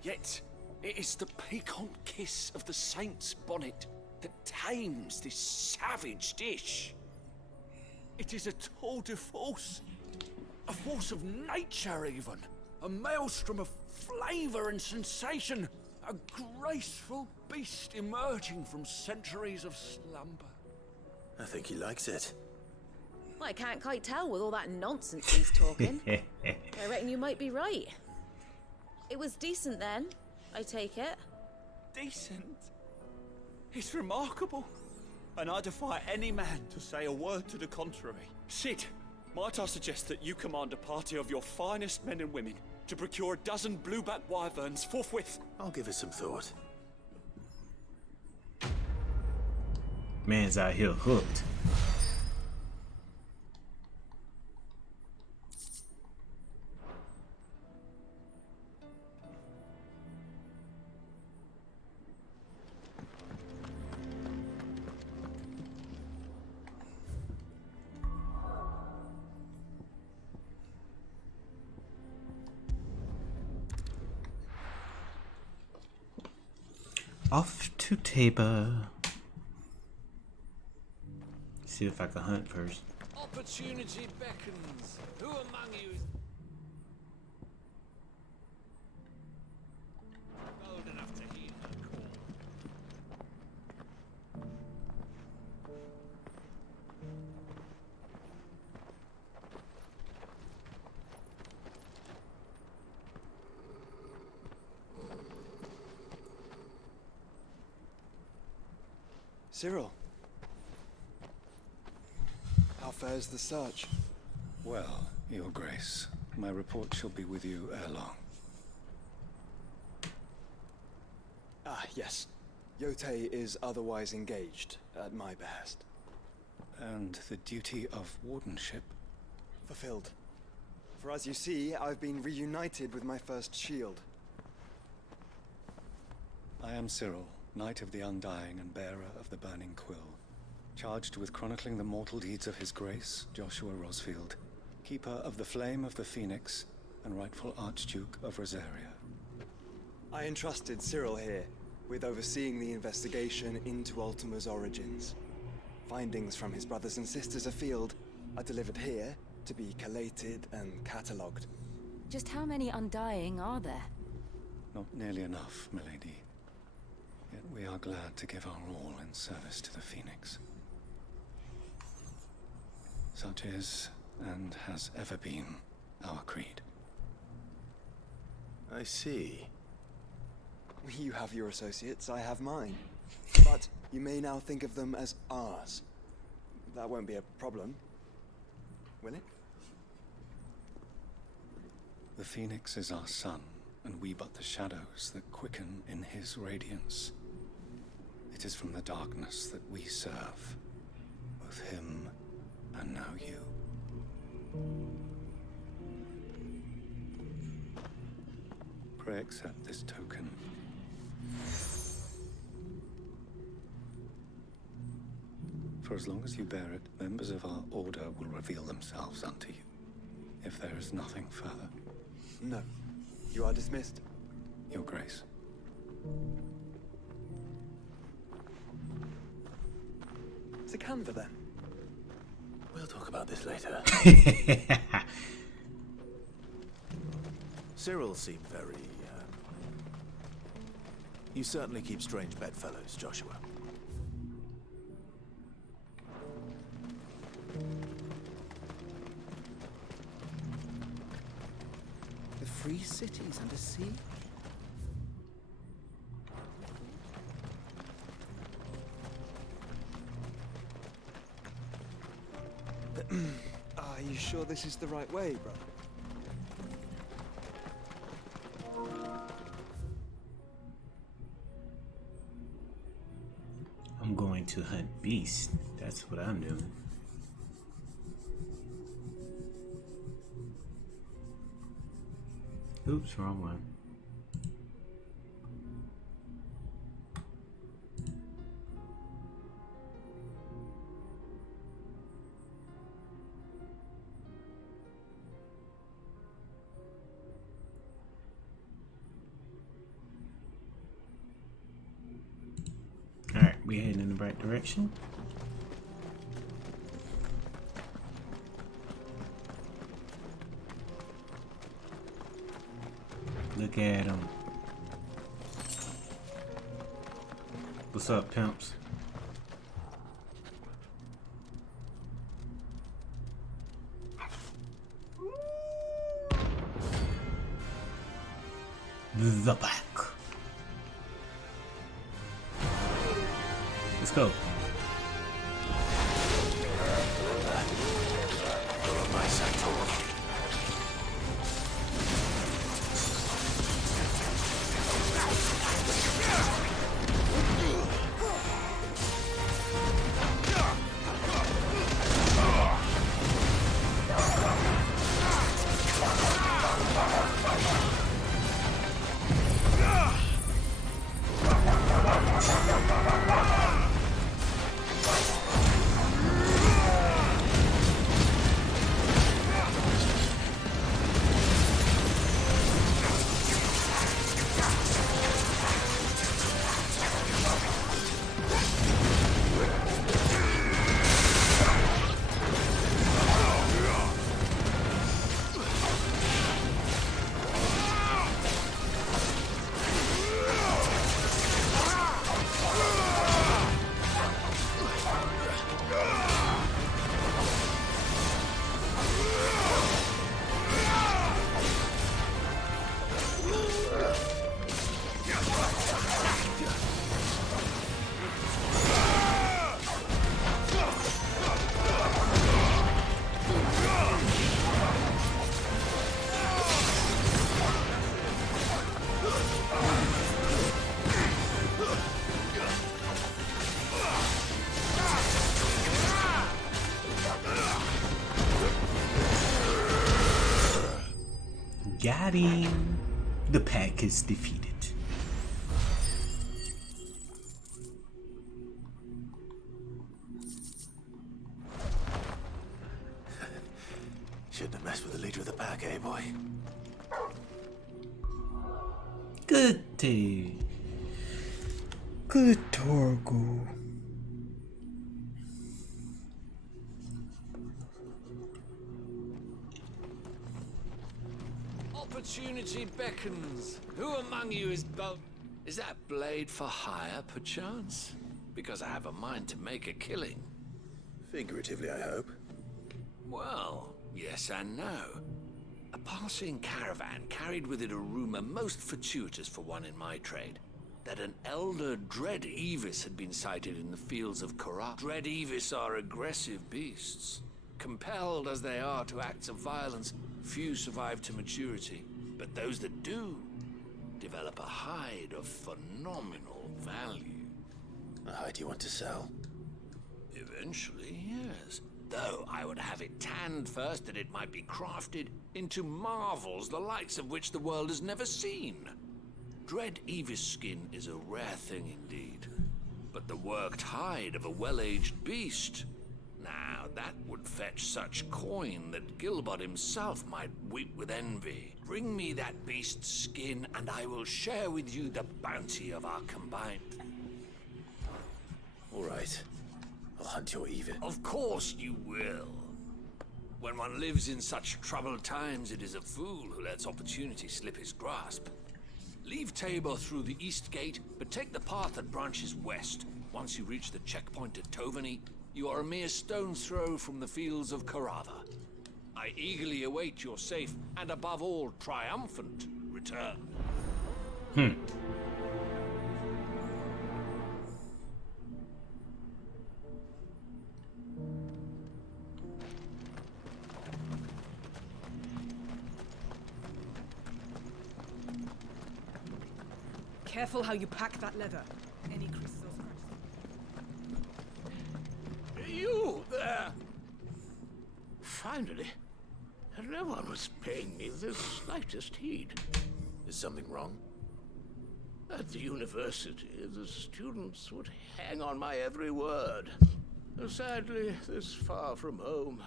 Yet, it is the piquant kiss of the saint's bonnet that tames this savage dish. It is a tour de force. A force of nature, even. A maelstrom of flavor and sensation. A graceful beast emerging from centuries of slumber. I think he likes it. Well, I can't quite tell with all that nonsense he's talking. I reckon you might be right. It was decent then, I take it. Decent? It's remarkable. And I defy any man to say a word to the contrary. Sid, might I suggest that you command a party of your finest men and women to procure a dozen blueback wyverns forthwith? I'll give it some thought. Man's out here hooked. Off to Tabor. See if I can hunt first. Opportunity beckons. Who among you is bold enough to heed her call? Cyril. How fares the search? Well, Your Grace, my report shall be with you ere long. Ah, yes. Yotei is otherwise engaged, at my behest. And the duty of wardenship? Fulfilled. For as you see, I've been reunited with my first shield. I am Cyril, Knight of the Undying and bearer of the Burning Quill, charged with chronicling the mortal deeds of His Grace, Joshua Rosfield, Keeper of the Flame of the Phoenix, and rightful Archduke of Rosaria. I entrusted Cyril here with overseeing the investigation into Ultima's origins. Findings from his brothers and sisters afield are delivered here to be collated and catalogued. Just how many Undying are there? Not nearly enough, milady. Yet we are glad to give our all in service to the Phoenix. Such is, and has ever been, our creed. I see. You have your associates, I have mine. But you may now think of them as ours. That won't be a problem, will it? The Phoenix is our sun, and we but the shadows that quicken in his radiance. It is from the darkness that we serve, both him and now you. Pray accept this token. For as long as you bear it, members of our order will reveal themselves unto you, if there is nothing further. No. You are dismissed. Your Grace. It's a canva then. We'll talk about this later. Cyril seemed very, You certainly keep strange bedfellows, Joshua. The free cities under siege? Are you sure this is the right way, brother? I'm going to hunt beasts. That's what I'm doing. Oops, wrong one. Alright, we're heading in the right direction. Look at him. What's up, pimps? The back. Let's go. Got him. The pack is defeated. Shouldn't have messed with the leader of the pack, eh, boy? Good day. Good Torgo. Opportunity beckons. Who among you is Is that blade for hire, perchance? Because I have a mind to make a killing. Figuratively, I hope. Well, yes and no. A passing caravan carried with it a rumor most fortuitous for one in my trade. That an elder Dread Evis had been sighted in the fields of Korra. Dread Evis are aggressive beasts. Compelled as they are to acts of violence, few survive to maturity. But those that do develop a hide of phenomenal value. A hide you want to sell? Eventually, yes. Though I would have it tanned first that it might be crafted into marvels the likes of which the world has never seen. Dread Evis skin is a rare thing indeed. But the worked hide of a well-aged beast, now that would fetch such coin that Gilbert himself might weep with envy. Bring me that beast's skin and I will share with you the bounty of our combined... All right. I'll hunt your evil. Of course you will. When one lives in such troubled times, it is a fool who lets opportunity slip his grasp. Leave Tabor through the east gate, but take the path that branches west. Once you reach the checkpoint at Tovani, you are a mere stone's throw from the fields of Karatha. I eagerly await your safe, and above all, triumphant return. Careful how you pack that leather. Any creases or scratches. You there! Finally, no one was paying me the slightest heed. Is something wrong? At the university, the students would hang on my every word. Sadly, this far from home,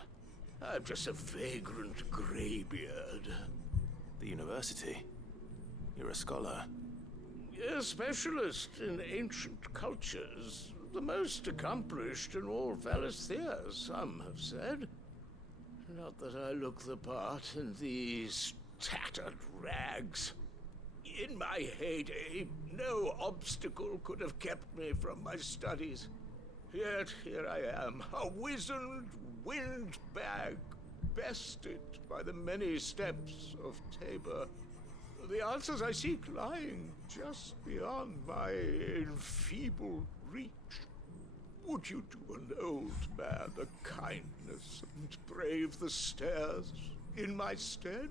I'm just a vagrant greybeard. The university? You're a scholar. A specialist in ancient cultures. The most accomplished in all Valisthea, some have said. Not that I look the part in these tattered rags. In my heyday, no obstacle could have kept me from my studies. Yet here I am, a wizened windbag, bested by the many steps of Tabor. The answers I seek lying just beyond my enfeebled reach. Would you do an old man a kindness and brave the stairs in my stead?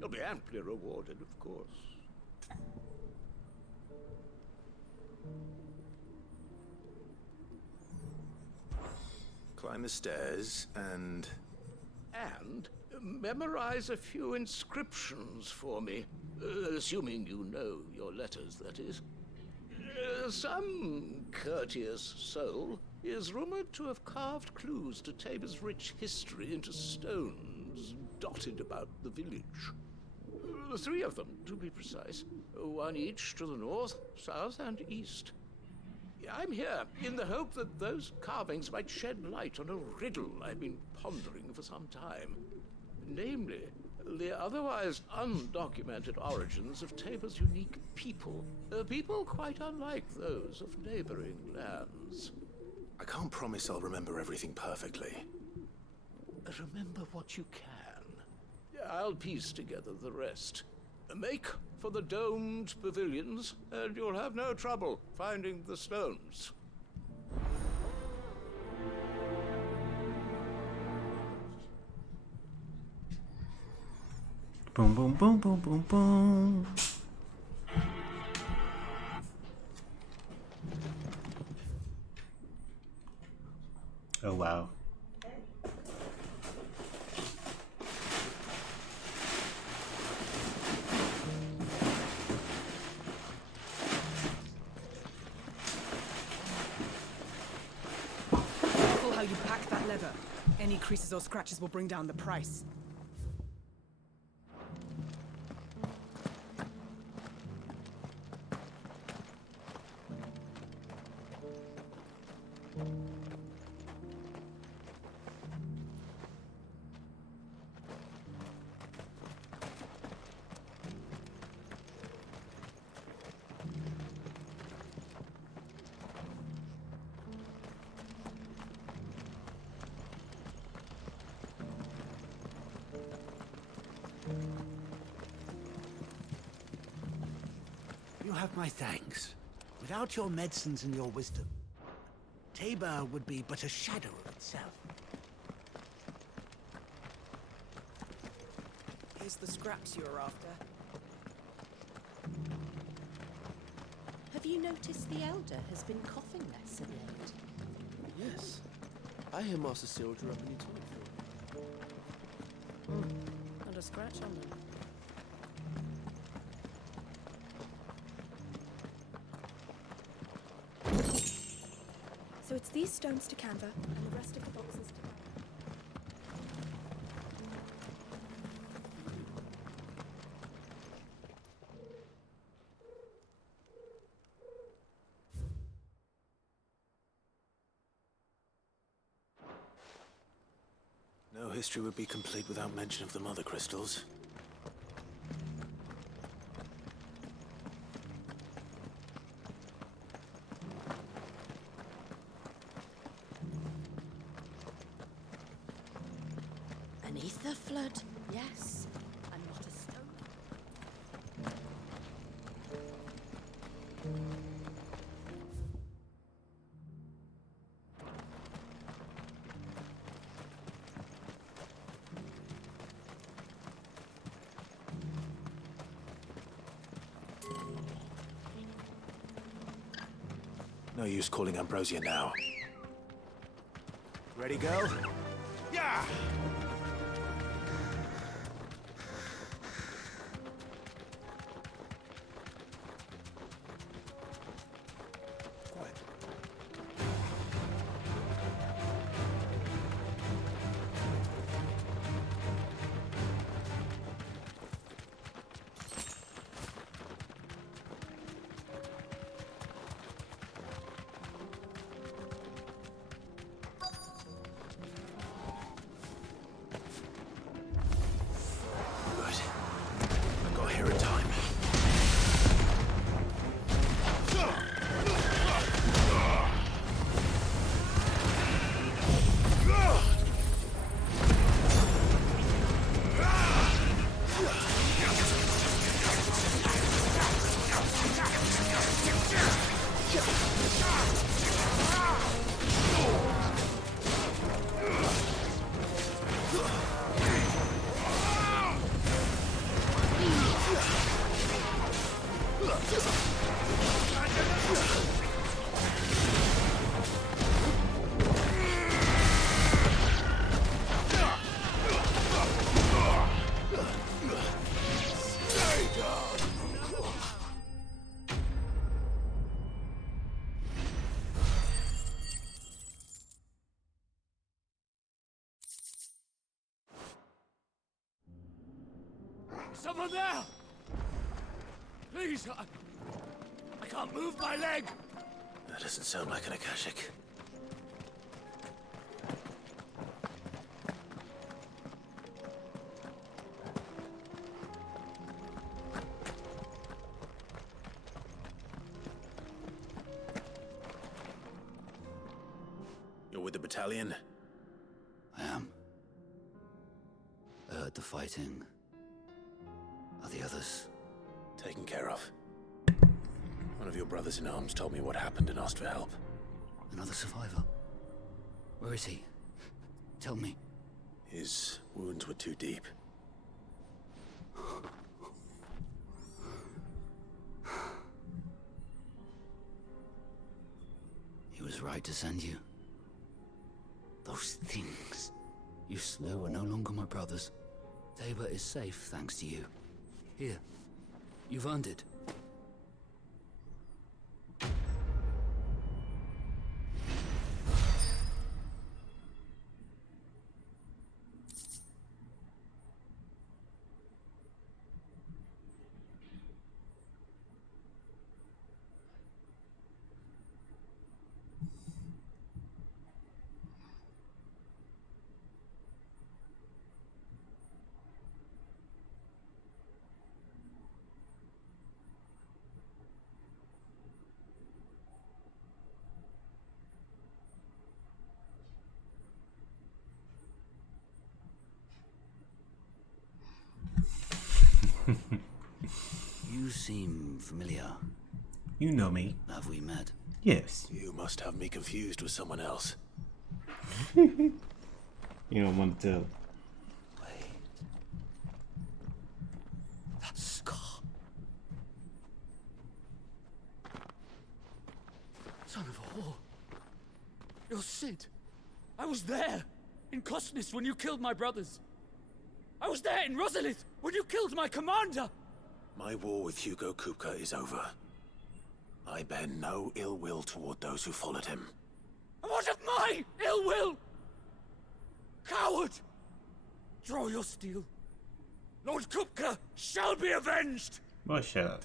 You'll be amply rewarded, of course. Climb the stairs and... And memorize a few inscriptions for me, assuming you know your letters, that is. Some courteous soul is rumored to have carved clues to Tabor's rich history into stones dotted about the village. 3 of them, to be precise. 1 each to the north, south, and east. I'm here in the hope that those carvings might shed light on a riddle I've been pondering for some time. Namely, the otherwise undocumented origins of Tabor's unique people. People quite unlike those of neighboring lands. I can't promise I'll remember everything perfectly. Remember what you can. I'll piece together the rest. Make for the domed pavilions, and you'll have no trouble finding the stones. Boom, boom, boom, boom, boom, boom. Oh, wow. Careful how you pack that leather. Any creases or scratches will bring down the price. You have my thanks. Without your medicines and your wisdom, Tabor would be but a shadow of itself. Here's the scraps you're after. Have you noticed the Elder has been coughing less of late? Yes. I hear Master Cyril drew up a new tonic for him. Not a scratch on them. So it's these stones to Canva, and the rest of the boxes to history would be complete without mention of the mother crystals. An ether flood, yes. And not a stone. No use calling Ambrosia now. Ready, go? Yeah! I got here in time. Someone there! Please, I can't move my leg! That doesn't sound like an Akashic. You're with the battalion? I am. I heard the fighting. Are the others? Taken care of. One of your brothers in arms told me what happened and asked for help. Another survivor? Where is he? Tell me. His wounds were too deep. He was right to send you. Those things you slew were no longer my brothers. Tabor is safe thanks to you. Here, you've earned it. You seem familiar. You know me. Have we met? Yes. You must have me confused with someone else. You don't want to tell. That scar. Son of a whore. You're Sid. I was there, in Kosnis, when you killed my brothers. I was there in Rosalith, when you killed my commander. My war with Hugo Kupka is over. I bear no ill will toward those who followed him. And what of my ill will? Coward! Draw your steel. Lord Kupka shall be avenged! Boy, shut up.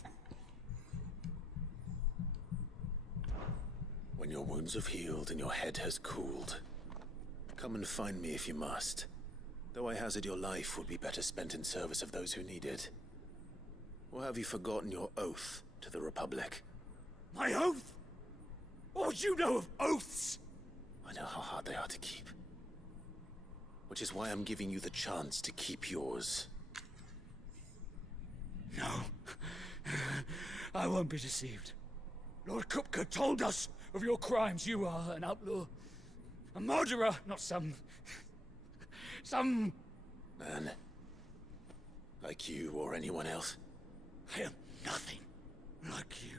When your wounds have healed and your head has cooled, come and find me if you must. Though I hazard your life would be better spent in service of those who need it. Or have you forgotten your oath to the Republic? My oath? What would you know of oaths? I know how hard they are to keep. Which is why I'm giving you the chance to keep yours. No. I won't be deceived. Lord Kupka told us of your crimes. You are an outlaw. A murderer, not some Man. Like you or anyone else. I am nothing like you.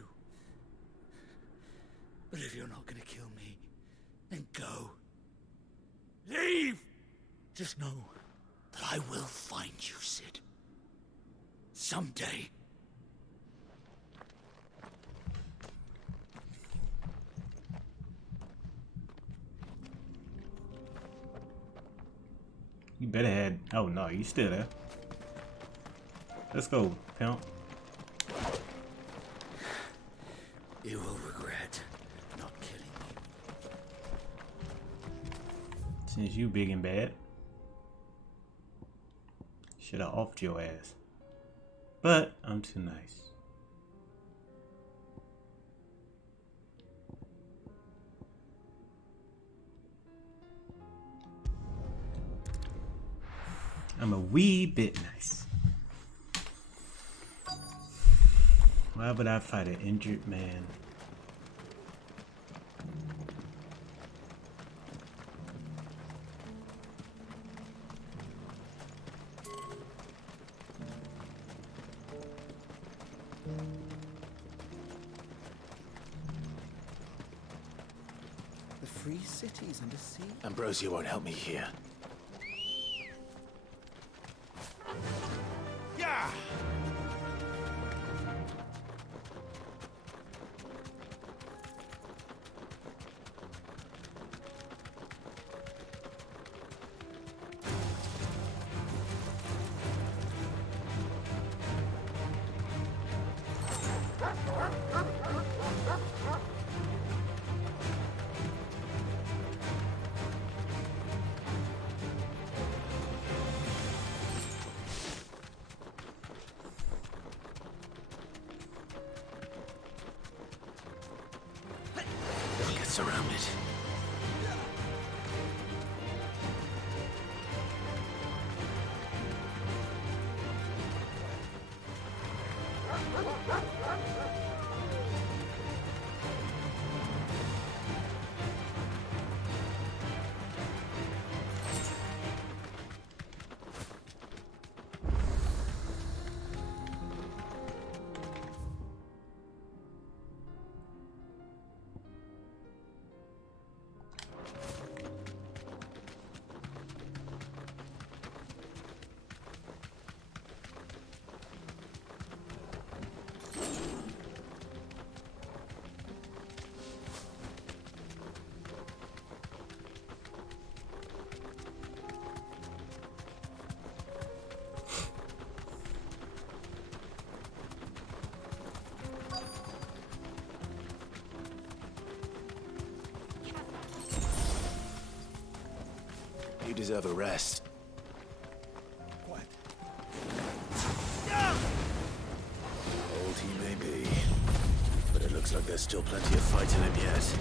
But if you're not gonna kill me, then go. Leave! Just know that I will find you, Sid. Someday. You better had. Oh no, you still there. Let's go, pimp. You will regret not killing me. Since you big and bad, should have offed your ass. But I'm too nice. I'm a wee bit nice. Why would I fight an injured man? The free cities and a sea. Ambrosia won't help me here. Yeah! They'll get surrounded. You deserve a rest. Quiet. Old he may be, but it looks like there's still plenty of fight in him yet.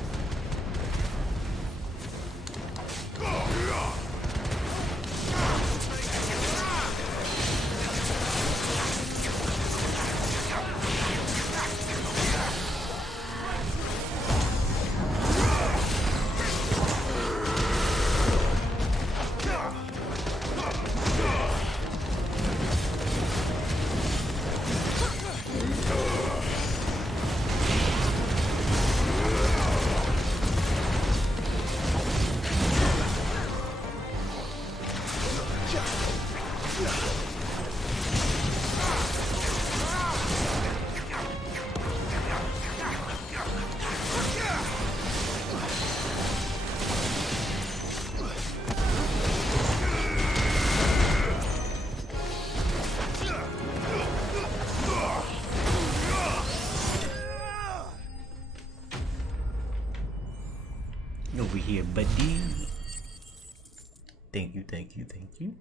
Over here, buddy. Thank you, thank you, thank you.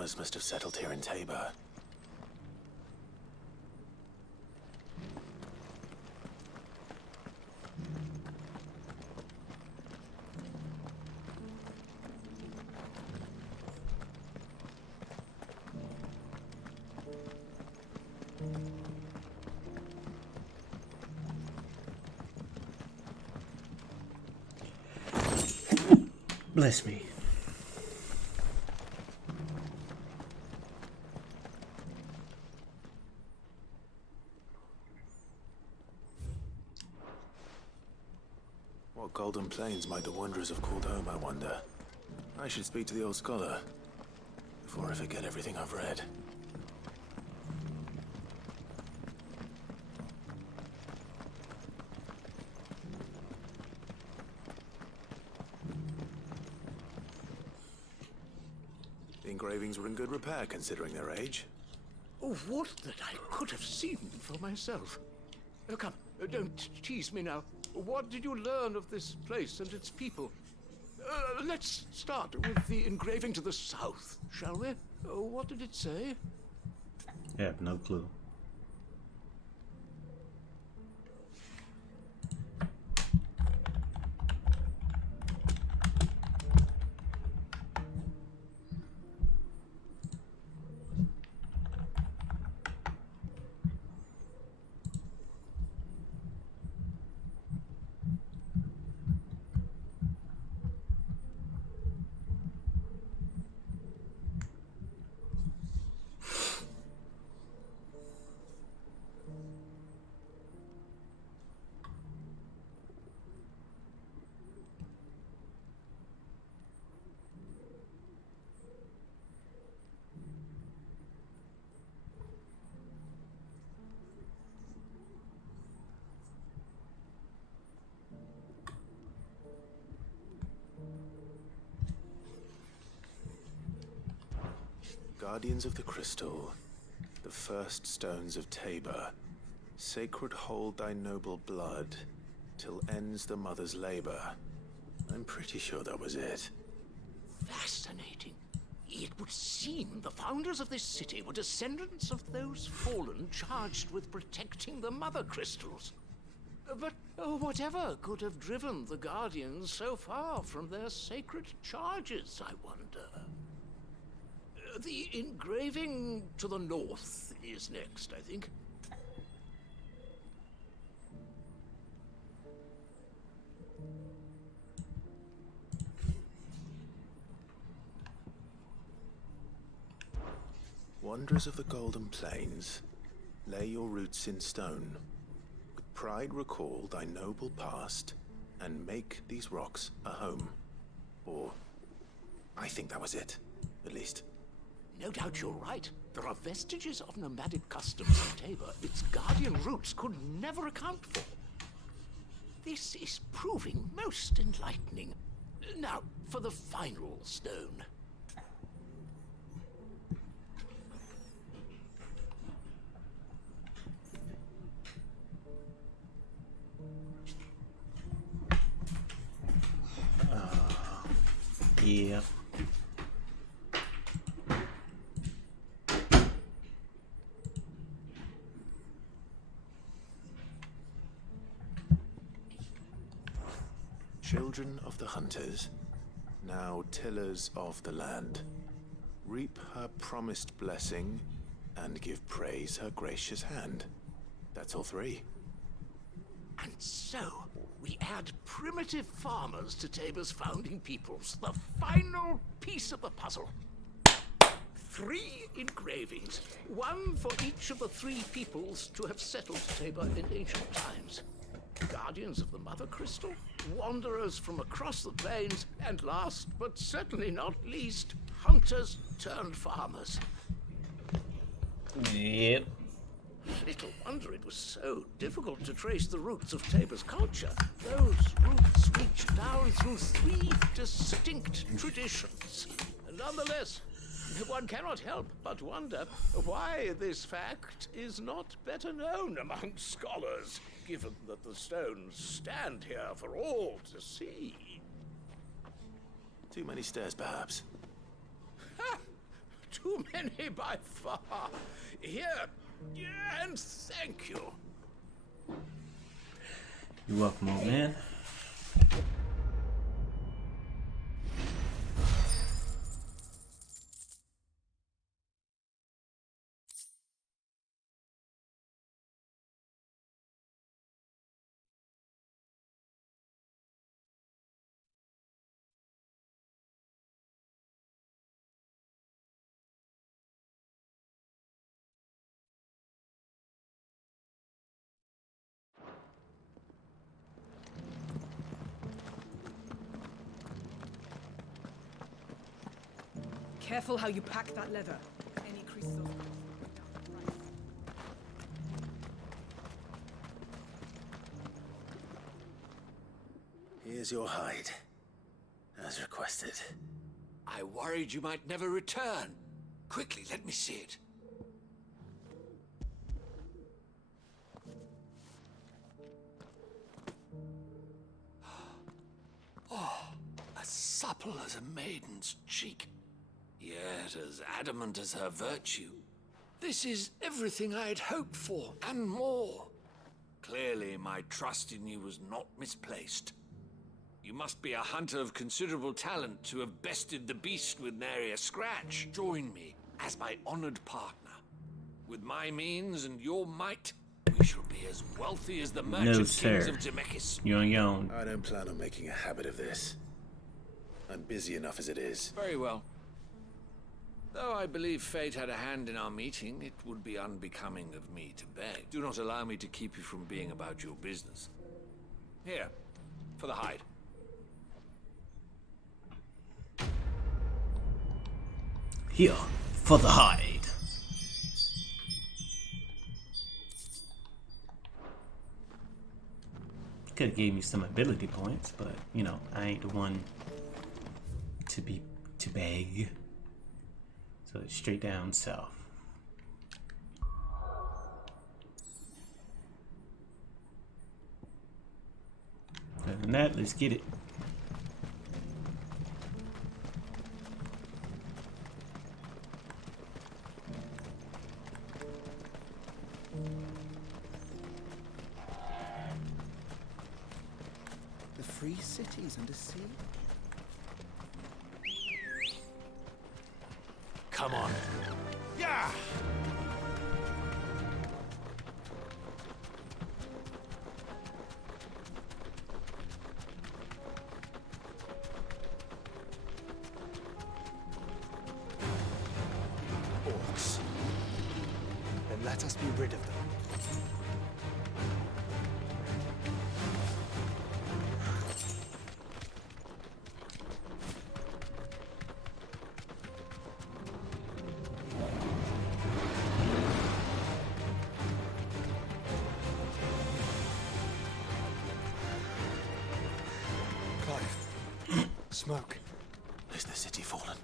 farmers must have settled here in Tabor. Bless me. What golden plains might the wanderers have called home, I wonder? I should speak to the old scholar before I forget everything I've read. The engravings were in good repair considering their age. Oh, what that I could have seen for myself. Oh, come, don't tease me now. What did you learn of this place and its people? Let's start with the engraving to the south, shall we? What did it say? I have no clue. Guardians of the Crystal, the first stones of Tabor, sacred hold thy noble blood, till ends the mother's labor. I'm pretty sure that was it. Fascinating. It would seem the founders of this city were descendants of those fallen charged with protecting the mother crystals. But whatever could have driven the Guardians so far from their sacred charges, I wonder? The engraving to the north is next, I think. Wanderers of the Golden Plains, lay your roots in stone. With pride recall thy noble past, and make these rocks a home. Or, I think that was it, at least. No doubt you're right. There are vestiges of nomadic customs in Tabor its guardian roots could never account for. This is proving most enlightening. Now, for the final stone. Yeah. Children of the hunters, now tillers of the land, reap her promised blessing and give praise her gracious hand. That's all three. And so, we add primitive farmers to Tabor's founding peoples, the final piece of the puzzle. 3 engravings, one for each of the 3 peoples to have settled Tabor in ancient times. Guardians of the Mother Crystal, wanderers from across the plains, and last but certainly not least, hunters turned farmers. Yep. Little wonder it was so difficult to trace the roots of Tabor's culture. Those roots reach down through 3 distinct traditions. Nonetheless, one cannot help but wonder why this fact is not better known among scholars, given that the stones stand here for all to see. Too many stairs, perhaps. Ha! Too many by far. Here, and thank you. You're welcome, old man. Careful how you pack that leather. Any creases or scratches will bring down the price. Here's your hide, as requested. I worried you might never return. Quickly, let me see it. Oh, as supple as a maiden's cheek, yet as adamant as her virtue. This is everything I'd hoped for, and more. Clearly, my trust in you was not misplaced. You must be a hunter of considerable talent to have bested the beast with nary a scratch. Join me as my honored partner. With my means and your might, we shall be as wealthy as the merchant kings of Zemeckis. You're on your own. I don't plan on making a habit of this. I'm busy enough as it is. Very well. Though I believe fate had a hand in our meeting, it would be unbecoming of me to beg. Do not allow me to keep you from being about your business. Here, for the hide. Here, for the hide. Could have gave me some ability points, but you know, I ain't the one to beg. So it's straight down south. Other than that, let's get it. The free cities and a sea? Come on. Yeah! Orcs. Then let us be rid of them. Smoke. Is the city fallen?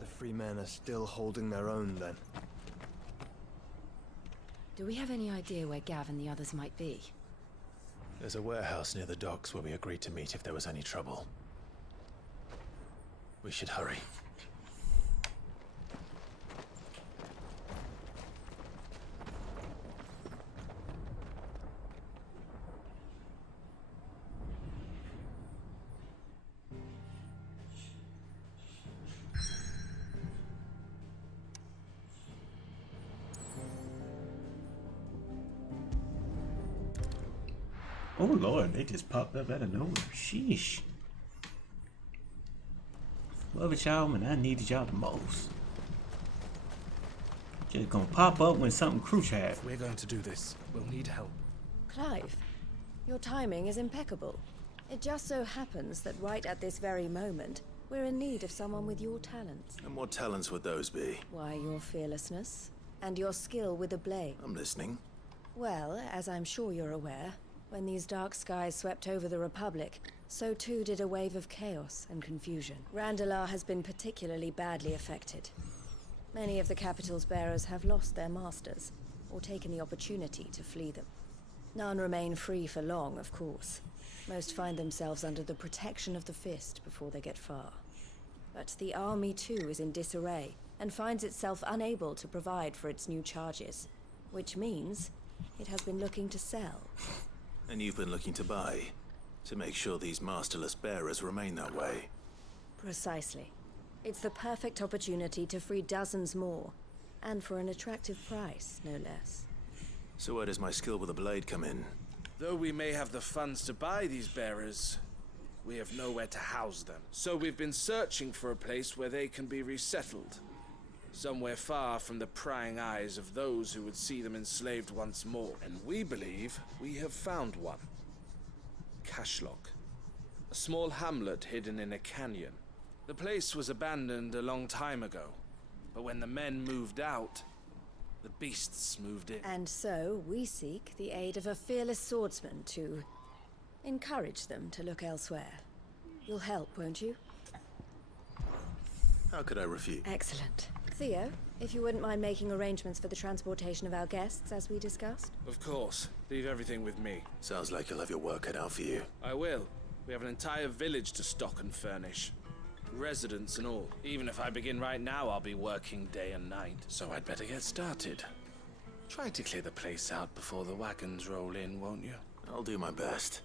The free men are still holding their own, then. Do we have any idea where Gav and the others might be? There's a warehouse near the docks where we agreed to meet if there was any trouble. We should hurry. Oh Lord, they just popped up out of nowhere. Sheesh. Love it, y'all, when I needed y'all the most. Just gonna pop up when something crucial happens. We're going to do this. We'll need help. Clive, your timing is impeccable. It just so happens that right at this very moment, we're in need of someone with your talents. And what talents would those be? Why, your fearlessness, and your skill with a blade. I'm listening. Well, as I'm sure you're aware, when these dark skies swept over the Republic, so too did a wave of chaos and confusion. Randalar has been particularly badly affected. Many of the capital's bearers have lost their masters, or taken the opportunity to flee them. None remain free for long, of course. Most find themselves under the protection of the Fist before they get far. But the army too is in disarray, and finds itself unable to provide for its new charges. Which means it has been looking to sell. And you've been looking to buy, to make sure these masterless bearers remain that way. Precisely. It's the perfect opportunity to free dozens more, and for an attractive price, no less. So where does my skill with a blade come in? Though we may have the funds to buy these bearers, we have nowhere to house them. So we've been searching for a place where they can be resettled. Somewhere far from the prying eyes of those who would see them enslaved once more. And we believe we have found one. Cashlock. A small hamlet hidden in a canyon. The place was abandoned a long time ago. But when the men moved out, the beasts moved in. And so we seek the aid of a fearless swordsman to encourage them to look elsewhere. You'll help, won't you? How could I refuse? Excellent. Theo, if you wouldn't mind making arrangements for the transportation of our guests, as we discussed. Of course. Leave everything with me. Sounds like you'll have your work cut out for you. I will. We have an entire village to stock and furnish. Residents and all. Even if I begin right now, I'll be working day and night. So I'd better get started. Try to clear the place out before the wagons roll in, won't you? I'll do my best.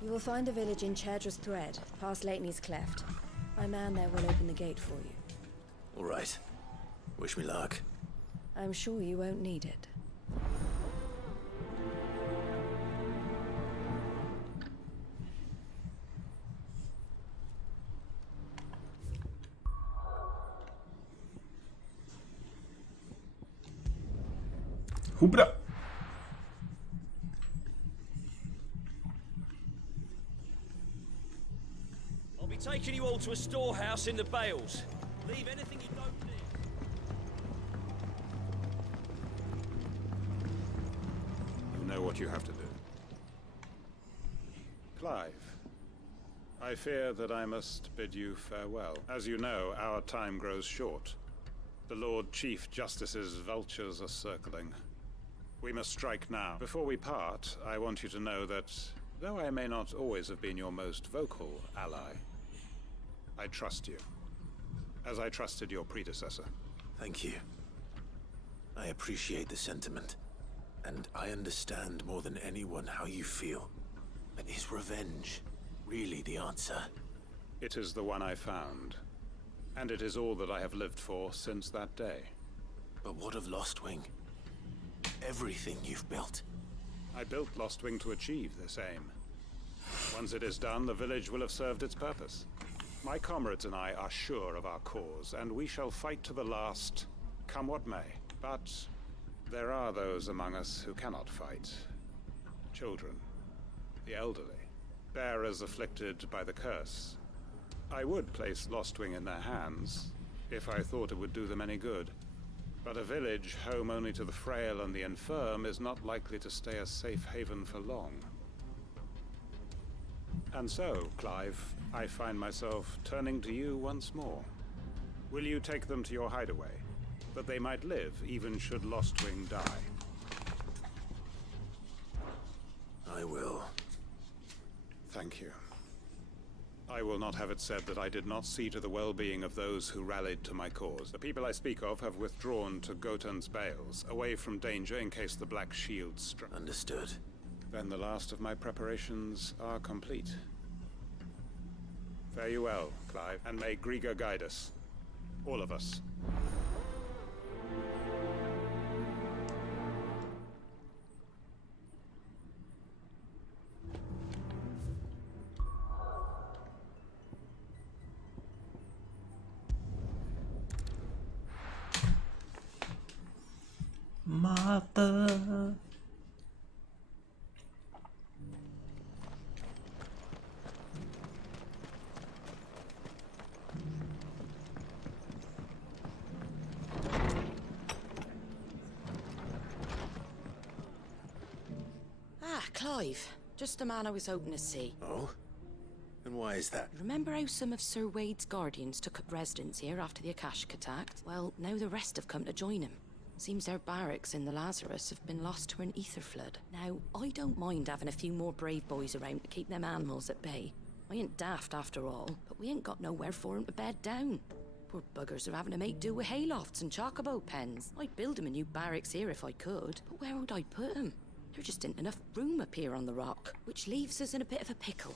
You will find a village in Chedra's Thread, past Lateney's Cleft. My man there will open the gate for you. All right. Wish me luck. I'm sure you won't need it. Hoepla. I'll be taking you all to a storehouse in the Bales. Leave anything you don't need. You know what you have to do. Clive, I fear that I must bid you farewell. As you know, our time grows short. The Lord Chief Justice's vultures are circling. We must strike now. Before we part, I want you to know that, though I may not always have been your most vocal ally, I trust you, as I trusted your predecessor. Thank you. I appreciate the sentiment, and I understand more than anyone how you feel. But is revenge really the answer? It is the one I found, and it is all that I have lived for since that day. But what of Lostwing? Everything you've built. I built Lostwing to achieve this aim. Once it is done, the village will have served its purpose. My comrades and I are sure of our cause, and we shall fight to the last, come what may. But there are those among us who cannot fight. Children, the elderly, bearers afflicted by the curse. I would place Lostwing in their hands, if I thought it would do them any good. But a village home only to the frail and the infirm is not likely to stay a safe haven for long. And so, Clive, I find myself turning to you once more. Will you take them to your hideaway, that they might live even should Lostwing die? I will. Thank you. I will not have it said that I did not see to the well-being of those who rallied to my cause. The people I speak of have withdrawn to Gotan's Bales, away from danger in case the Black Shield struck. Understood. Then the last of my preparations are complete. Fare you well, Clive, and may Griga guide us. All of us. Mother. Clive. Just the man I was hoping to see. Oh? And why is that? Remember how some of Sir Wade's guardians took up residence here after the Akashic attacked? Well, now the rest have come to join him. Seems their barracks in the Lazarus have been lost to an ether flood. Now, I don't mind having a few more brave boys around to keep them animals at bay. I ain't daft after all, but we ain't got nowhere for 'em to bed down. Poor buggers are having to make do with haylofts and chocobo pens. I'd build 'em a new barracks here if I could, but where would I put 'em? There just ain't enough room up here on the rock, which leaves us in a bit of a pickle.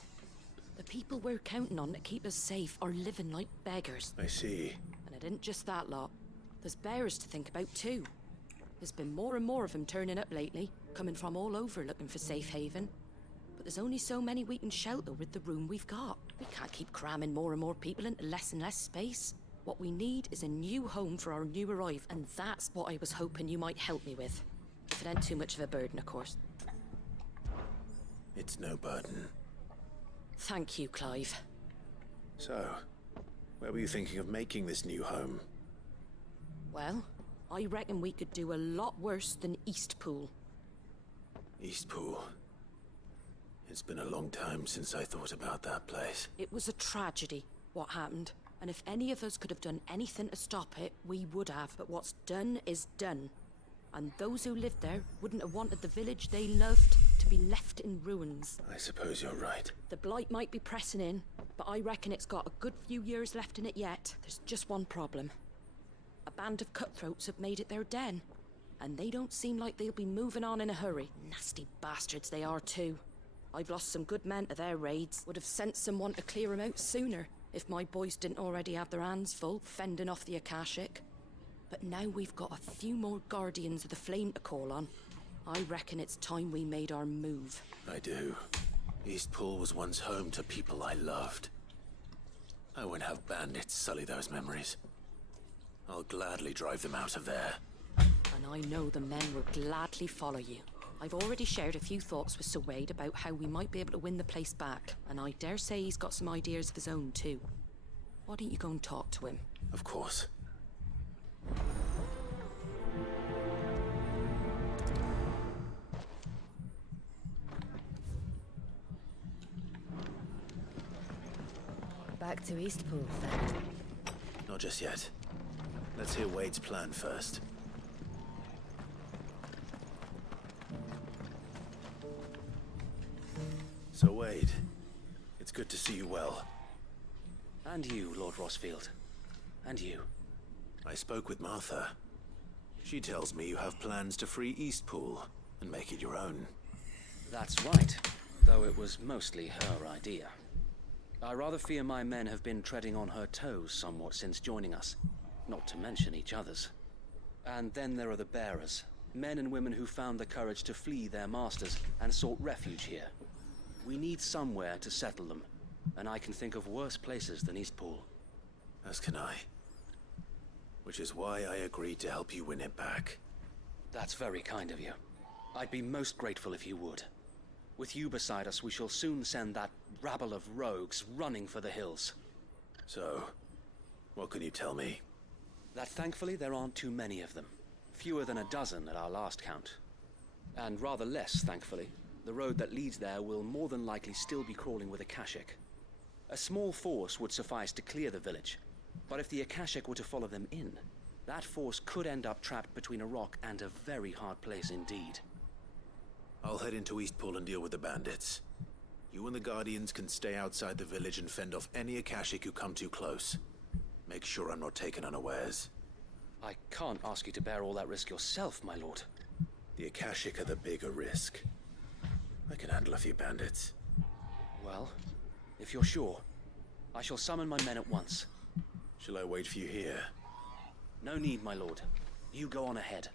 The people we're counting on to keep us safe are living like beggars. I see. And it ain't just that lot. There's bears to think about too. There's been more and more of them turning up lately, coming from all over looking for safe haven. But there's only so many we can shelter with the room we've got. We can't keep cramming more and more people into less and less space. What we need is a new home for our new arrive, and that's what I was hoping you might help me with. If it ain't too much of a burden, of course. It's no burden. Thank you, Clive. So, where were you thinking of making this new home? Well, I reckon we could do a lot worse than Eastpool. Eastpool. It's been a long time since I thought about that place. It was a tragedy, what happened. And if any of us could have done anything to stop it, we would have. But what's done is done. And those who lived there wouldn't have wanted the village they loved to be left in ruins. I suppose you're right. The blight might be pressing in, but I reckon it's got a good few years left in it yet. There's just one problem. A band of cutthroats have made it their den, and they don't seem like they'll be moving on in a hurry. Nasty bastards they are too. I've lost some good men to their raids. Would have sent someone to clear them out sooner, if my boys didn't already have their hands full fending off the Akashic. But now we've got a few more guardians of the flame to call on. I reckon it's time we made our move. I do. Eastpool was once home to people I loved. I won't have bandits sully those memories. I'll gladly drive them out of there. And I know the men will gladly follow you. I've already shared a few thoughts with Sir Wade about how we might be able to win the place back, and I dare say he's got some ideas of his own too. Why don't you go and talk to him? Of course. Back to Eastpool, then. Not just yet. Let's hear Wade's plan first. So Wade, it's good to see you well. And you, Lord Rosfield. And you. I spoke with Martha. She tells me you have plans to free Eastpool and make it your own. That's right, though it was mostly her idea. I rather fear my men have been treading on her toes somewhat since joining us, not to mention each other's. And then there are the bearers, men and women who found the courage to flee their masters and sought refuge here. We need somewhere to settle them, and I can think of worse places than Eastpool. As can I. Which is why I agreed to help you win it back. That's very kind of you. I'd be most grateful if you would. With you beside us, we shall soon send that rabble of rogues running for the hills. So, what can you tell me? That thankfully there aren't too many of them. Fewer than a dozen at our last count. And rather less, thankfully. The road that leads there will more than likely still be crawling with Akashic. A small force would suffice to clear the village, but if the Akashic were to follow them in, that force could end up trapped between a rock and a very hard place indeed. I'll head into Eastpool and deal with the bandits. You and the Guardians can stay outside the village and fend off any Akashic who come too close. Make sure I'm not taken unawares. I can't ask you to bear all that risk yourself, my lord. The Akashic are the bigger risk. I can handle a few bandits. Well, if you're sure, I shall summon my men at once. Shall I wait for you here? No need, my lord. You go on ahead.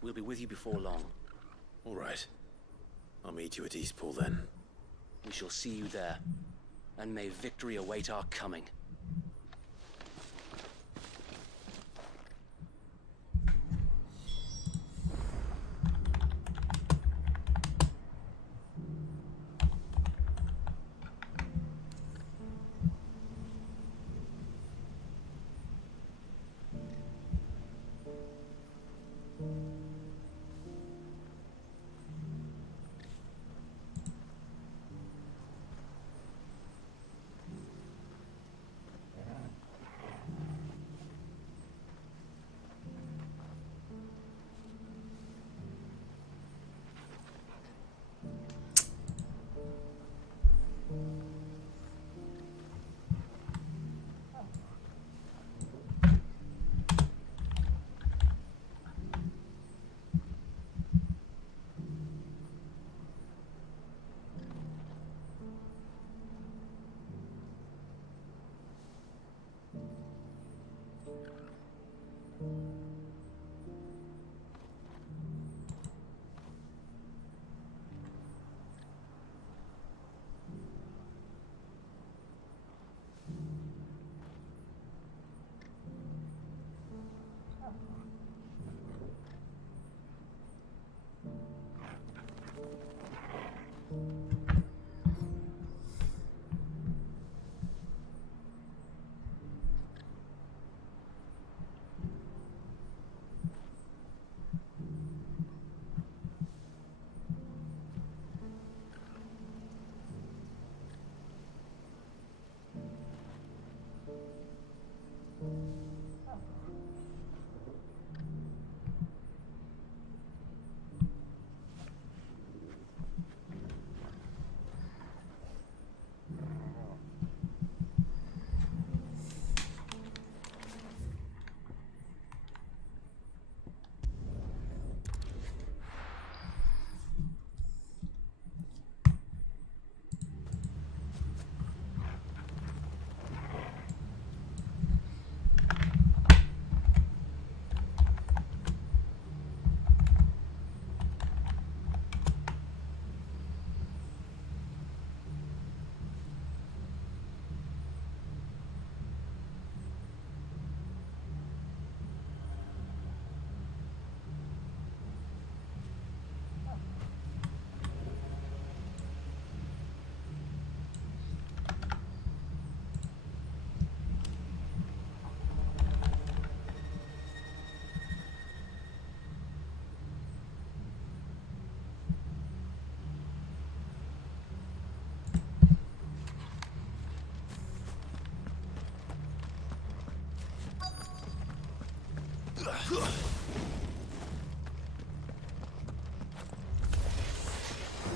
We'll be with you before long. All right. I'll meet you at Eastpool then. We shall see you there. And may victory await our coming.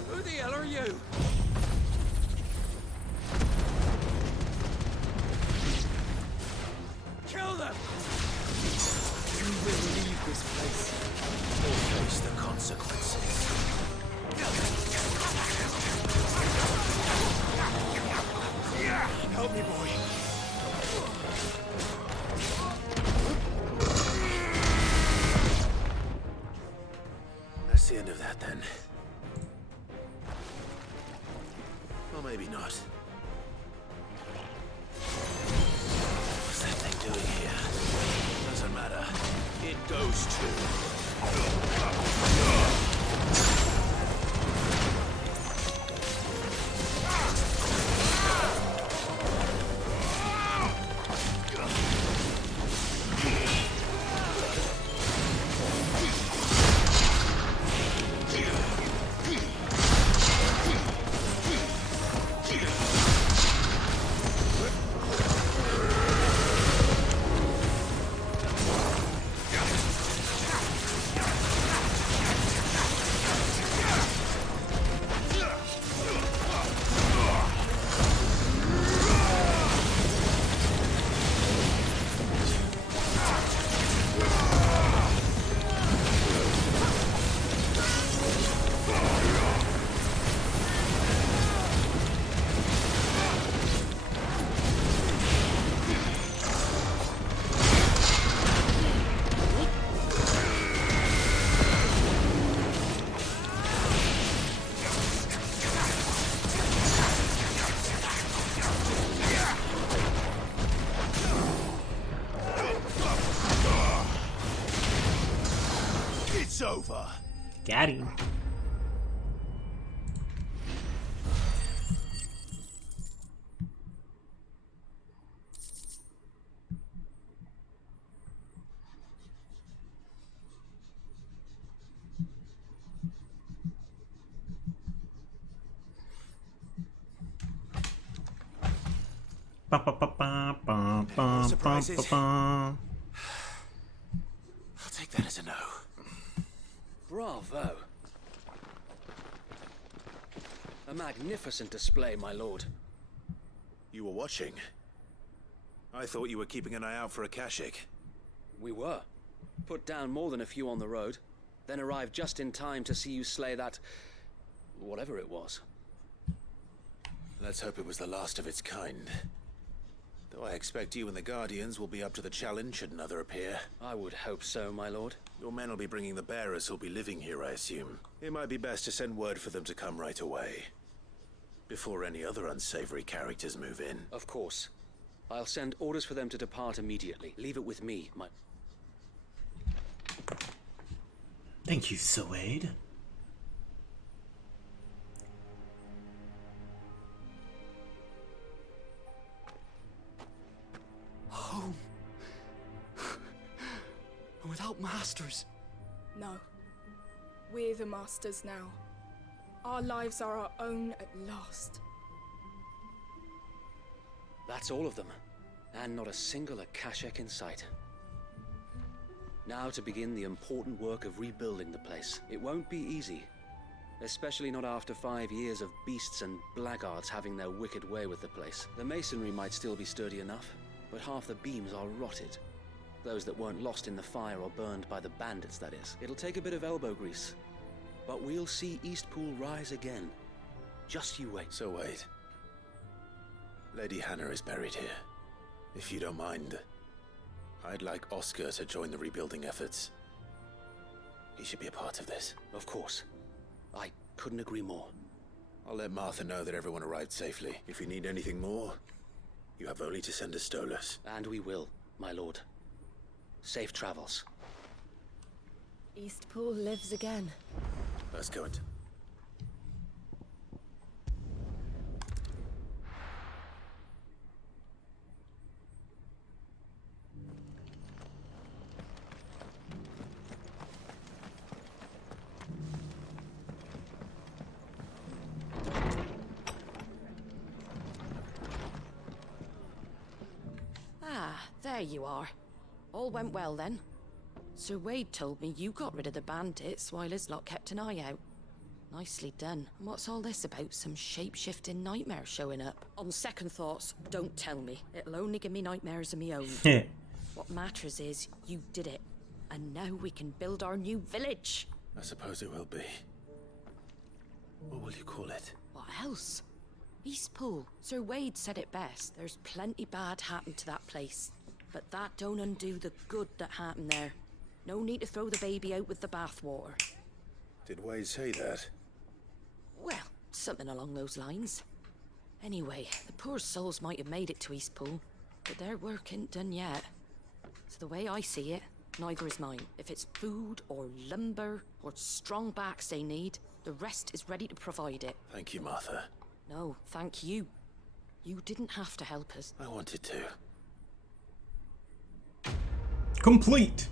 Who the hell are you? Kill them! You will leave this place or face the consequences. Help me, boy. That's the end of that, then. Or maybe not. What's that thing doing here? Doesn't matter. It goes It's over. Got him. Surprises? I'll take that as a no. Bravo. A magnificent display, my lord. You were watching? I thought you were keeping an eye out for a Kashik. We were. Put down more than a few on the road, then arrived just in time to see you slay that... whatever it was. Let's hope it was the last of its kind. Though I expect you and the Guardians will be up to the challenge should another appear. I would hope so, my lord. Your men will be bringing the bearers who'll be living here, I assume. It might be best to send word for them to come right away, before any other unsavory characters move in. Of course. I'll send orders for them to depart immediately. Leave it with me, my... Thank you, Suede. Home. Without masters. No. We're the masters now. Our lives are our own at last. That's all of them. And not a single Akashek in sight. Now to begin the important work of rebuilding the place. It won't be easy. Especially not after 5 years of beasts and blackguards having their wicked way with the place. The masonry might still be sturdy enough, but half the beams are rotted. Those that weren't lost in the fire or burned by the bandits, that is. It'll take a bit of elbow grease. But we'll see Eastpool rise again. Just you wait. So wait. Lady Hannah is buried here. If you don't mind, I'd like Oscar to join the rebuilding efforts. He should be a part of this. Of course. I couldn't agree more. I'll let Martha know that everyone arrived safely. If you need anything more, you have only to send a Stolas. And we will, my lord. Safe travels. Eastpool lives again. Let's go into... There you are. All went well then. Sir Wade told me you got rid of the bandits while his lot kept an eye out. Nicely done. And what's all this about some shape-shifting nightmare showing up? On second thoughts, don't tell me. It'll only give me nightmares of me own. What matters is you did it. And now we can build our new village. I suppose it will be. What will you call it? What else? Eastpool. Sir Wade said it best. There's plenty bad happened to that place. But that don't undo the good that happened there. No need to throw the baby out with the bathwater. Did Wade say that? Well, something along those lines. Anyway, the poor souls might have made it to Eastpool, but their work ain't done yet. So the way I see it, neither is mine. If it's food or lumber or strong backs they need, the rest is ready to provide it. Thank you, Martha. No, thank you. You didn't have to help us. I wanted to. Complete.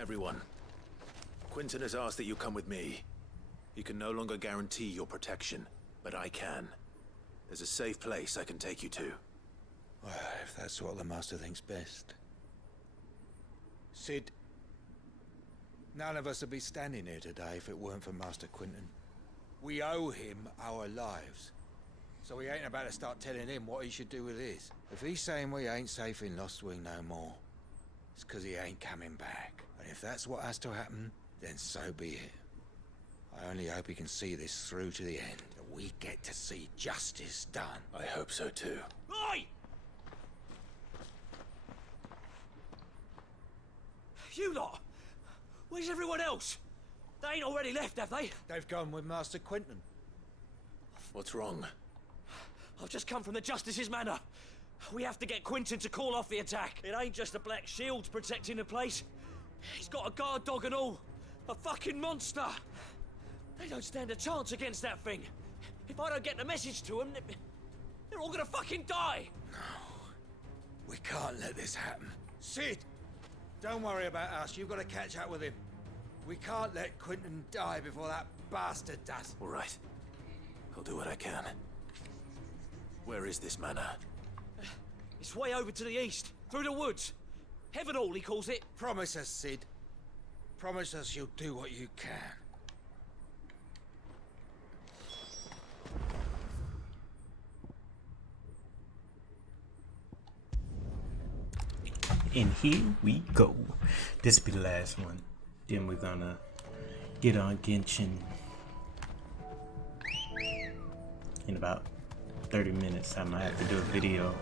Everyone, Quinton has asked that you come with me. He can no longer guarantee your protection, but I can. There's a safe place I can take you to. Well, if that's what the Master thinks best. Sid, none of us would be standing here today if it weren't for Master Quinton. We owe him our lives. So we ain't about to start telling him what he should do with his. If he's saying we ain't safe in Lostwing no more, it's 'cause he ain't coming back. And if that's what has to happen, then so be it. I only hope he can see this through to the end. That we get to see justice done. I hope so too. Oi! You lot! Where's everyone else? They ain't already left, have they? They've gone with Master Quinton. What's wrong? I've just come from the Justice's Manor. We have to get Quinton to call off the attack. It ain't just the Black Shields protecting the place. He's got a guard dog and all. A fucking monster. They don't stand a chance against that thing. If I don't get the message to them, they're all gonna fucking die. We can't let this happen. Sid! Don't worry about us. You've got to catch up with him. We can't let Quinton die before that bastard does. All right. I'll do what I can. Where is this manor? It's way over to the east, through the woods. Heaven Hall, he calls it. Promise us, Sid. Promise us you'll do what you can. And here we go. This will be the last one. Then we're gonna get on Genshin in about 30 minutes. I might have to do a video.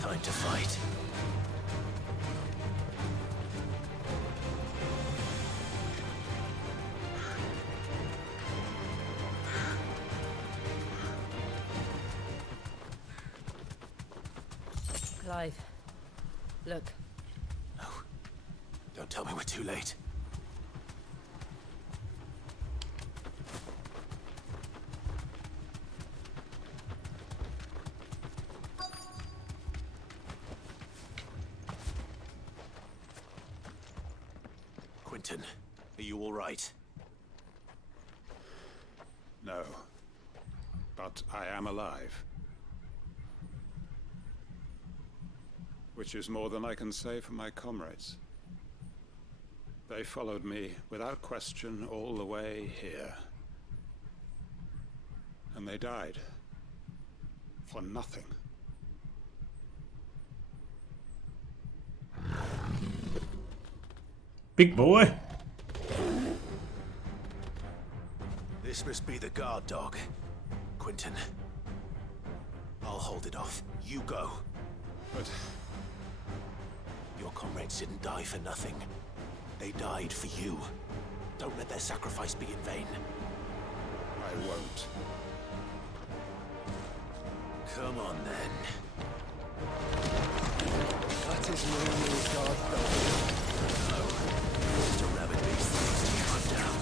Time to fight. Clive, look. No. Don't tell me we're too late. Quinton, are you all right? No. But I am alive. Which is more than I can say for my comrades. They followed me without question all the way here. And they died. For nothing. Big boy. This must be the guard dog. Quinton. I'll hold it off. You go. But your comrades didn't die for nothing. They died for you. Don't let their sacrifice be in vain. I won't. Come on, then. That is no new guard dog. No. Just a rabbit beast that needs to be put down.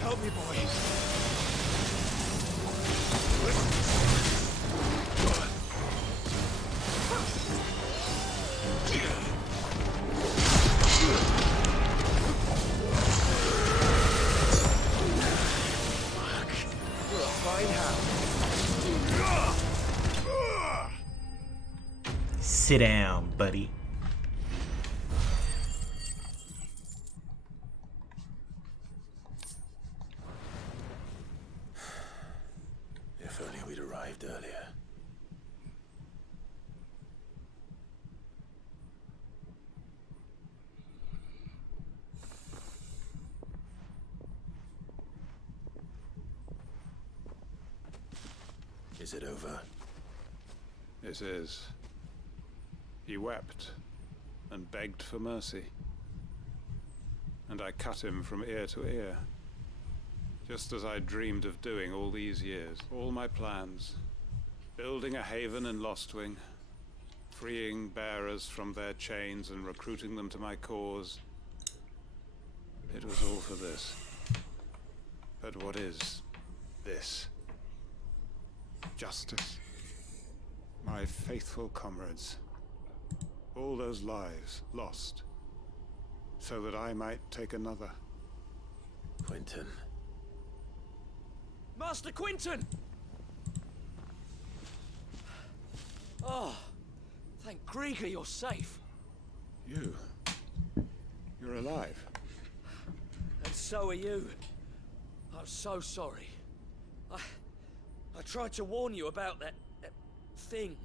Help me, boy. You're a fine hound. Sit down, buddy. Is it over? It is. He wept and begged for mercy. And I cut him from ear to ear. Just as I dreamed of doing all these years. All my plans. Building a haven in Lostwing. Freeing bearers from their chains and recruiting them to my cause. It was all for this. But what is this? Justice. My faithful comrades. All those lives lost. So that I might take another. Quentin. Master Quentin! Oh, thank Grieger you're safe. You're alive. And so are you. I'm so sorry. I tried to warn you about that thing.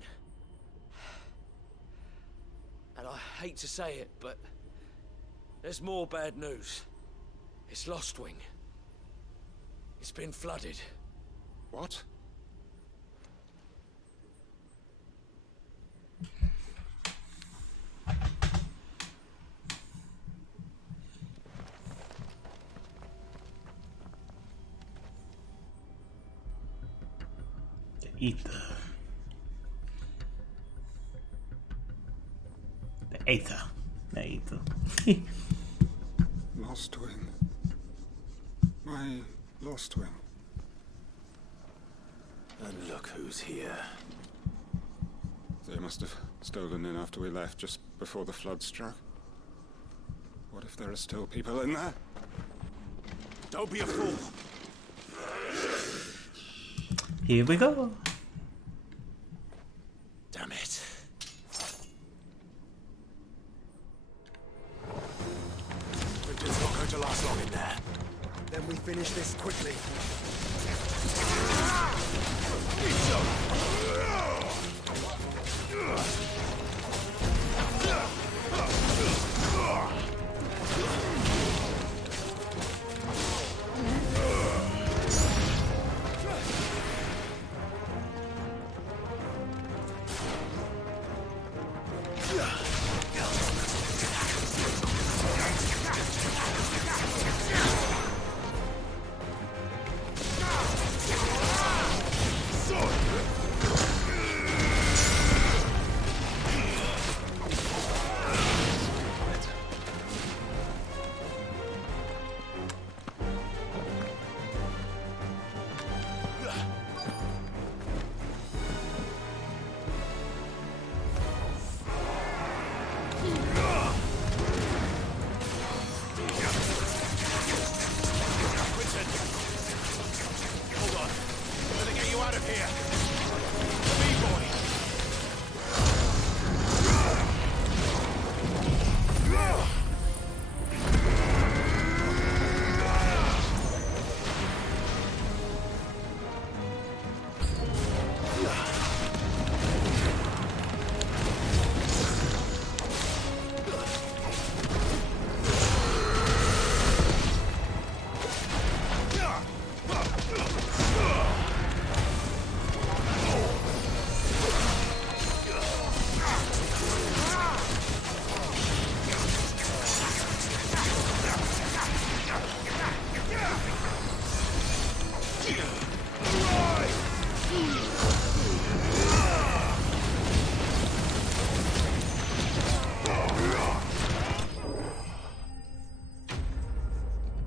And I hate to say it, but there's more bad news. It's Lostwing. It's been flooded. What? The ether. The ether. The ether. Lostwing. My Lostwing. And look who's here. They must have stolen in after we left, just before the flood struck. What if there are still people in there? Don't be a fool. Here we go. Damn it. Quentin's not going to last long in there. Then we finish this quickly.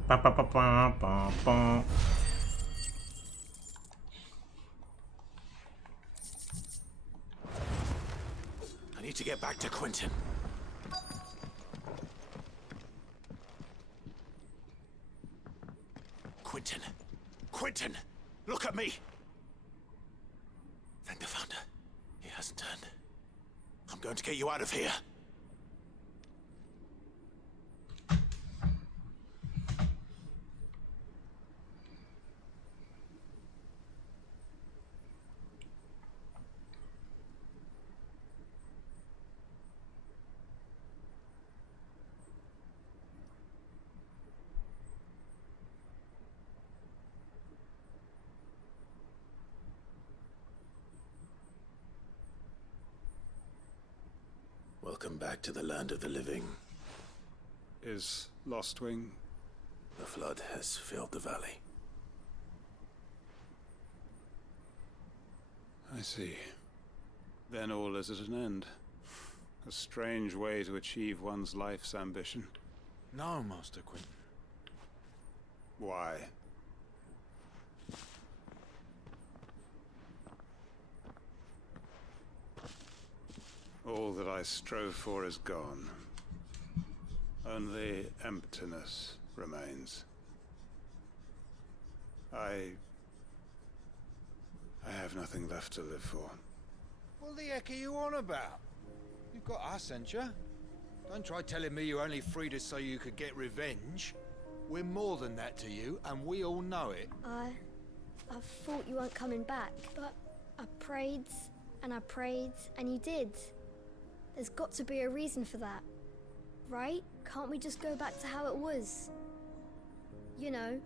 Ba, ba, ba, ba, ba, ba. I need to get back to Quentin. Quentin. Quentin! Look at me! Thank the Founder. He hasn't turned. I'm going to get you out of here. Welcome back to the land of the living. Is Lostwing? The flood has filled the valley. I see. Then all is at an end. A strange way to achieve one's life's ambition. No, Master Quentin. Why? All that I strove for is gone. Only emptiness remains. I have nothing left to live for. What the heck are you on about? You've got us, ain't you? Don't try telling me you only freed us so you could get revenge. We're more than that to you, and we all know it. I thought you weren't coming back, but I prayed, and you did. There's got to be a reason for that, right? Can't we just go back to how it was? You know,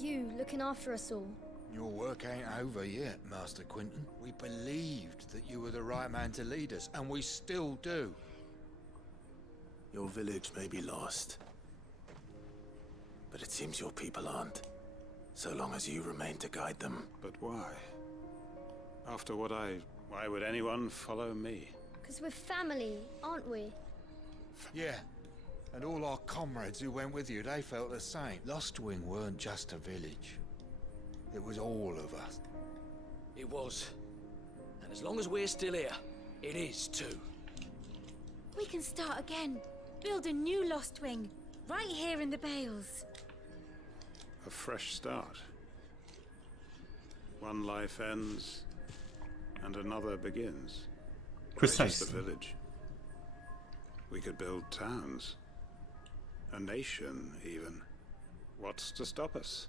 you looking after us all. Your work ain't over yet, Master Quentin. We believed that you were the right man to lead us, and we still do. Your village may be lost, but it seems your people aren't, so long as you remain to guide them. But why? After what why would anyone follow me? Because we're family, aren't we? Yeah, and all our comrades who went with you, they felt the same. Lostwing weren't just a village. It was all of us. It was. And as long as we're still here, it is too. We can start again. Build a new Lostwing. Right here in the Bales. A fresh start. One life ends, and another begins. Precisely. Just a village. We could build towns. A nation, even. What's to stop us?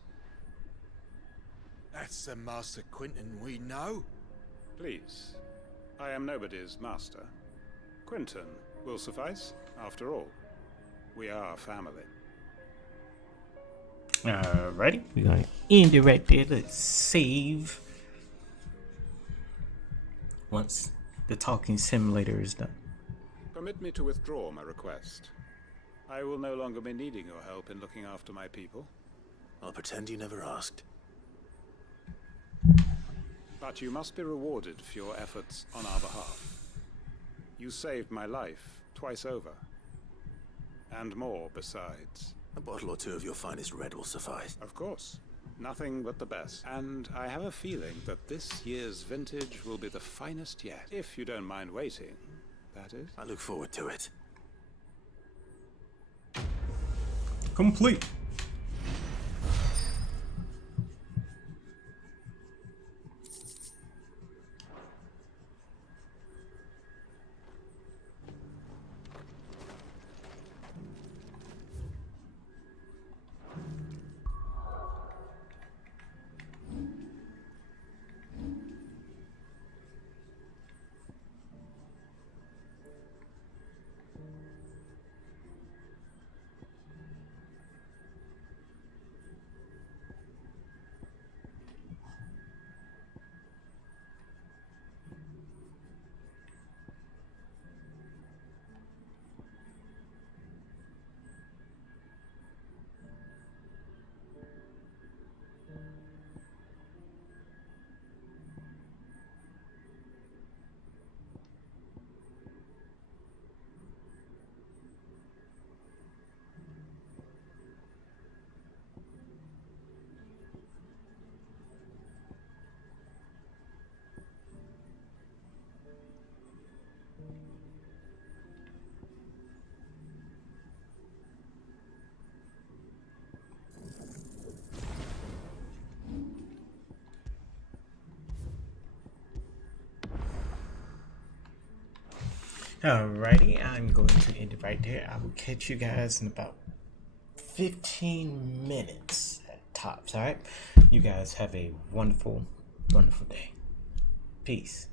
That's the Master Quentin we know. Please. I am nobody's master. Quentin will suffice, after all. We are family. Alrighty, we're gonna end it right there. Let's save once the talking simulator is done. Permit me to withdraw my request. I will no longer be needing your help in looking after my people. I'll pretend you never asked. But you must be rewarded for your efforts on our behalf. You saved my life twice over. And more besides. A bottle or two of your finest red will suffice. Of course. Nothing but the best. And I have a feeling that this year's vintage will be the finest yet. If you don't mind waiting, that is. I look forward to it. Complete. Alrighty, I'm going to end it right there. I will catch you guys in about 15 minutes at tops, alright? You guys have a wonderful, wonderful day. Peace.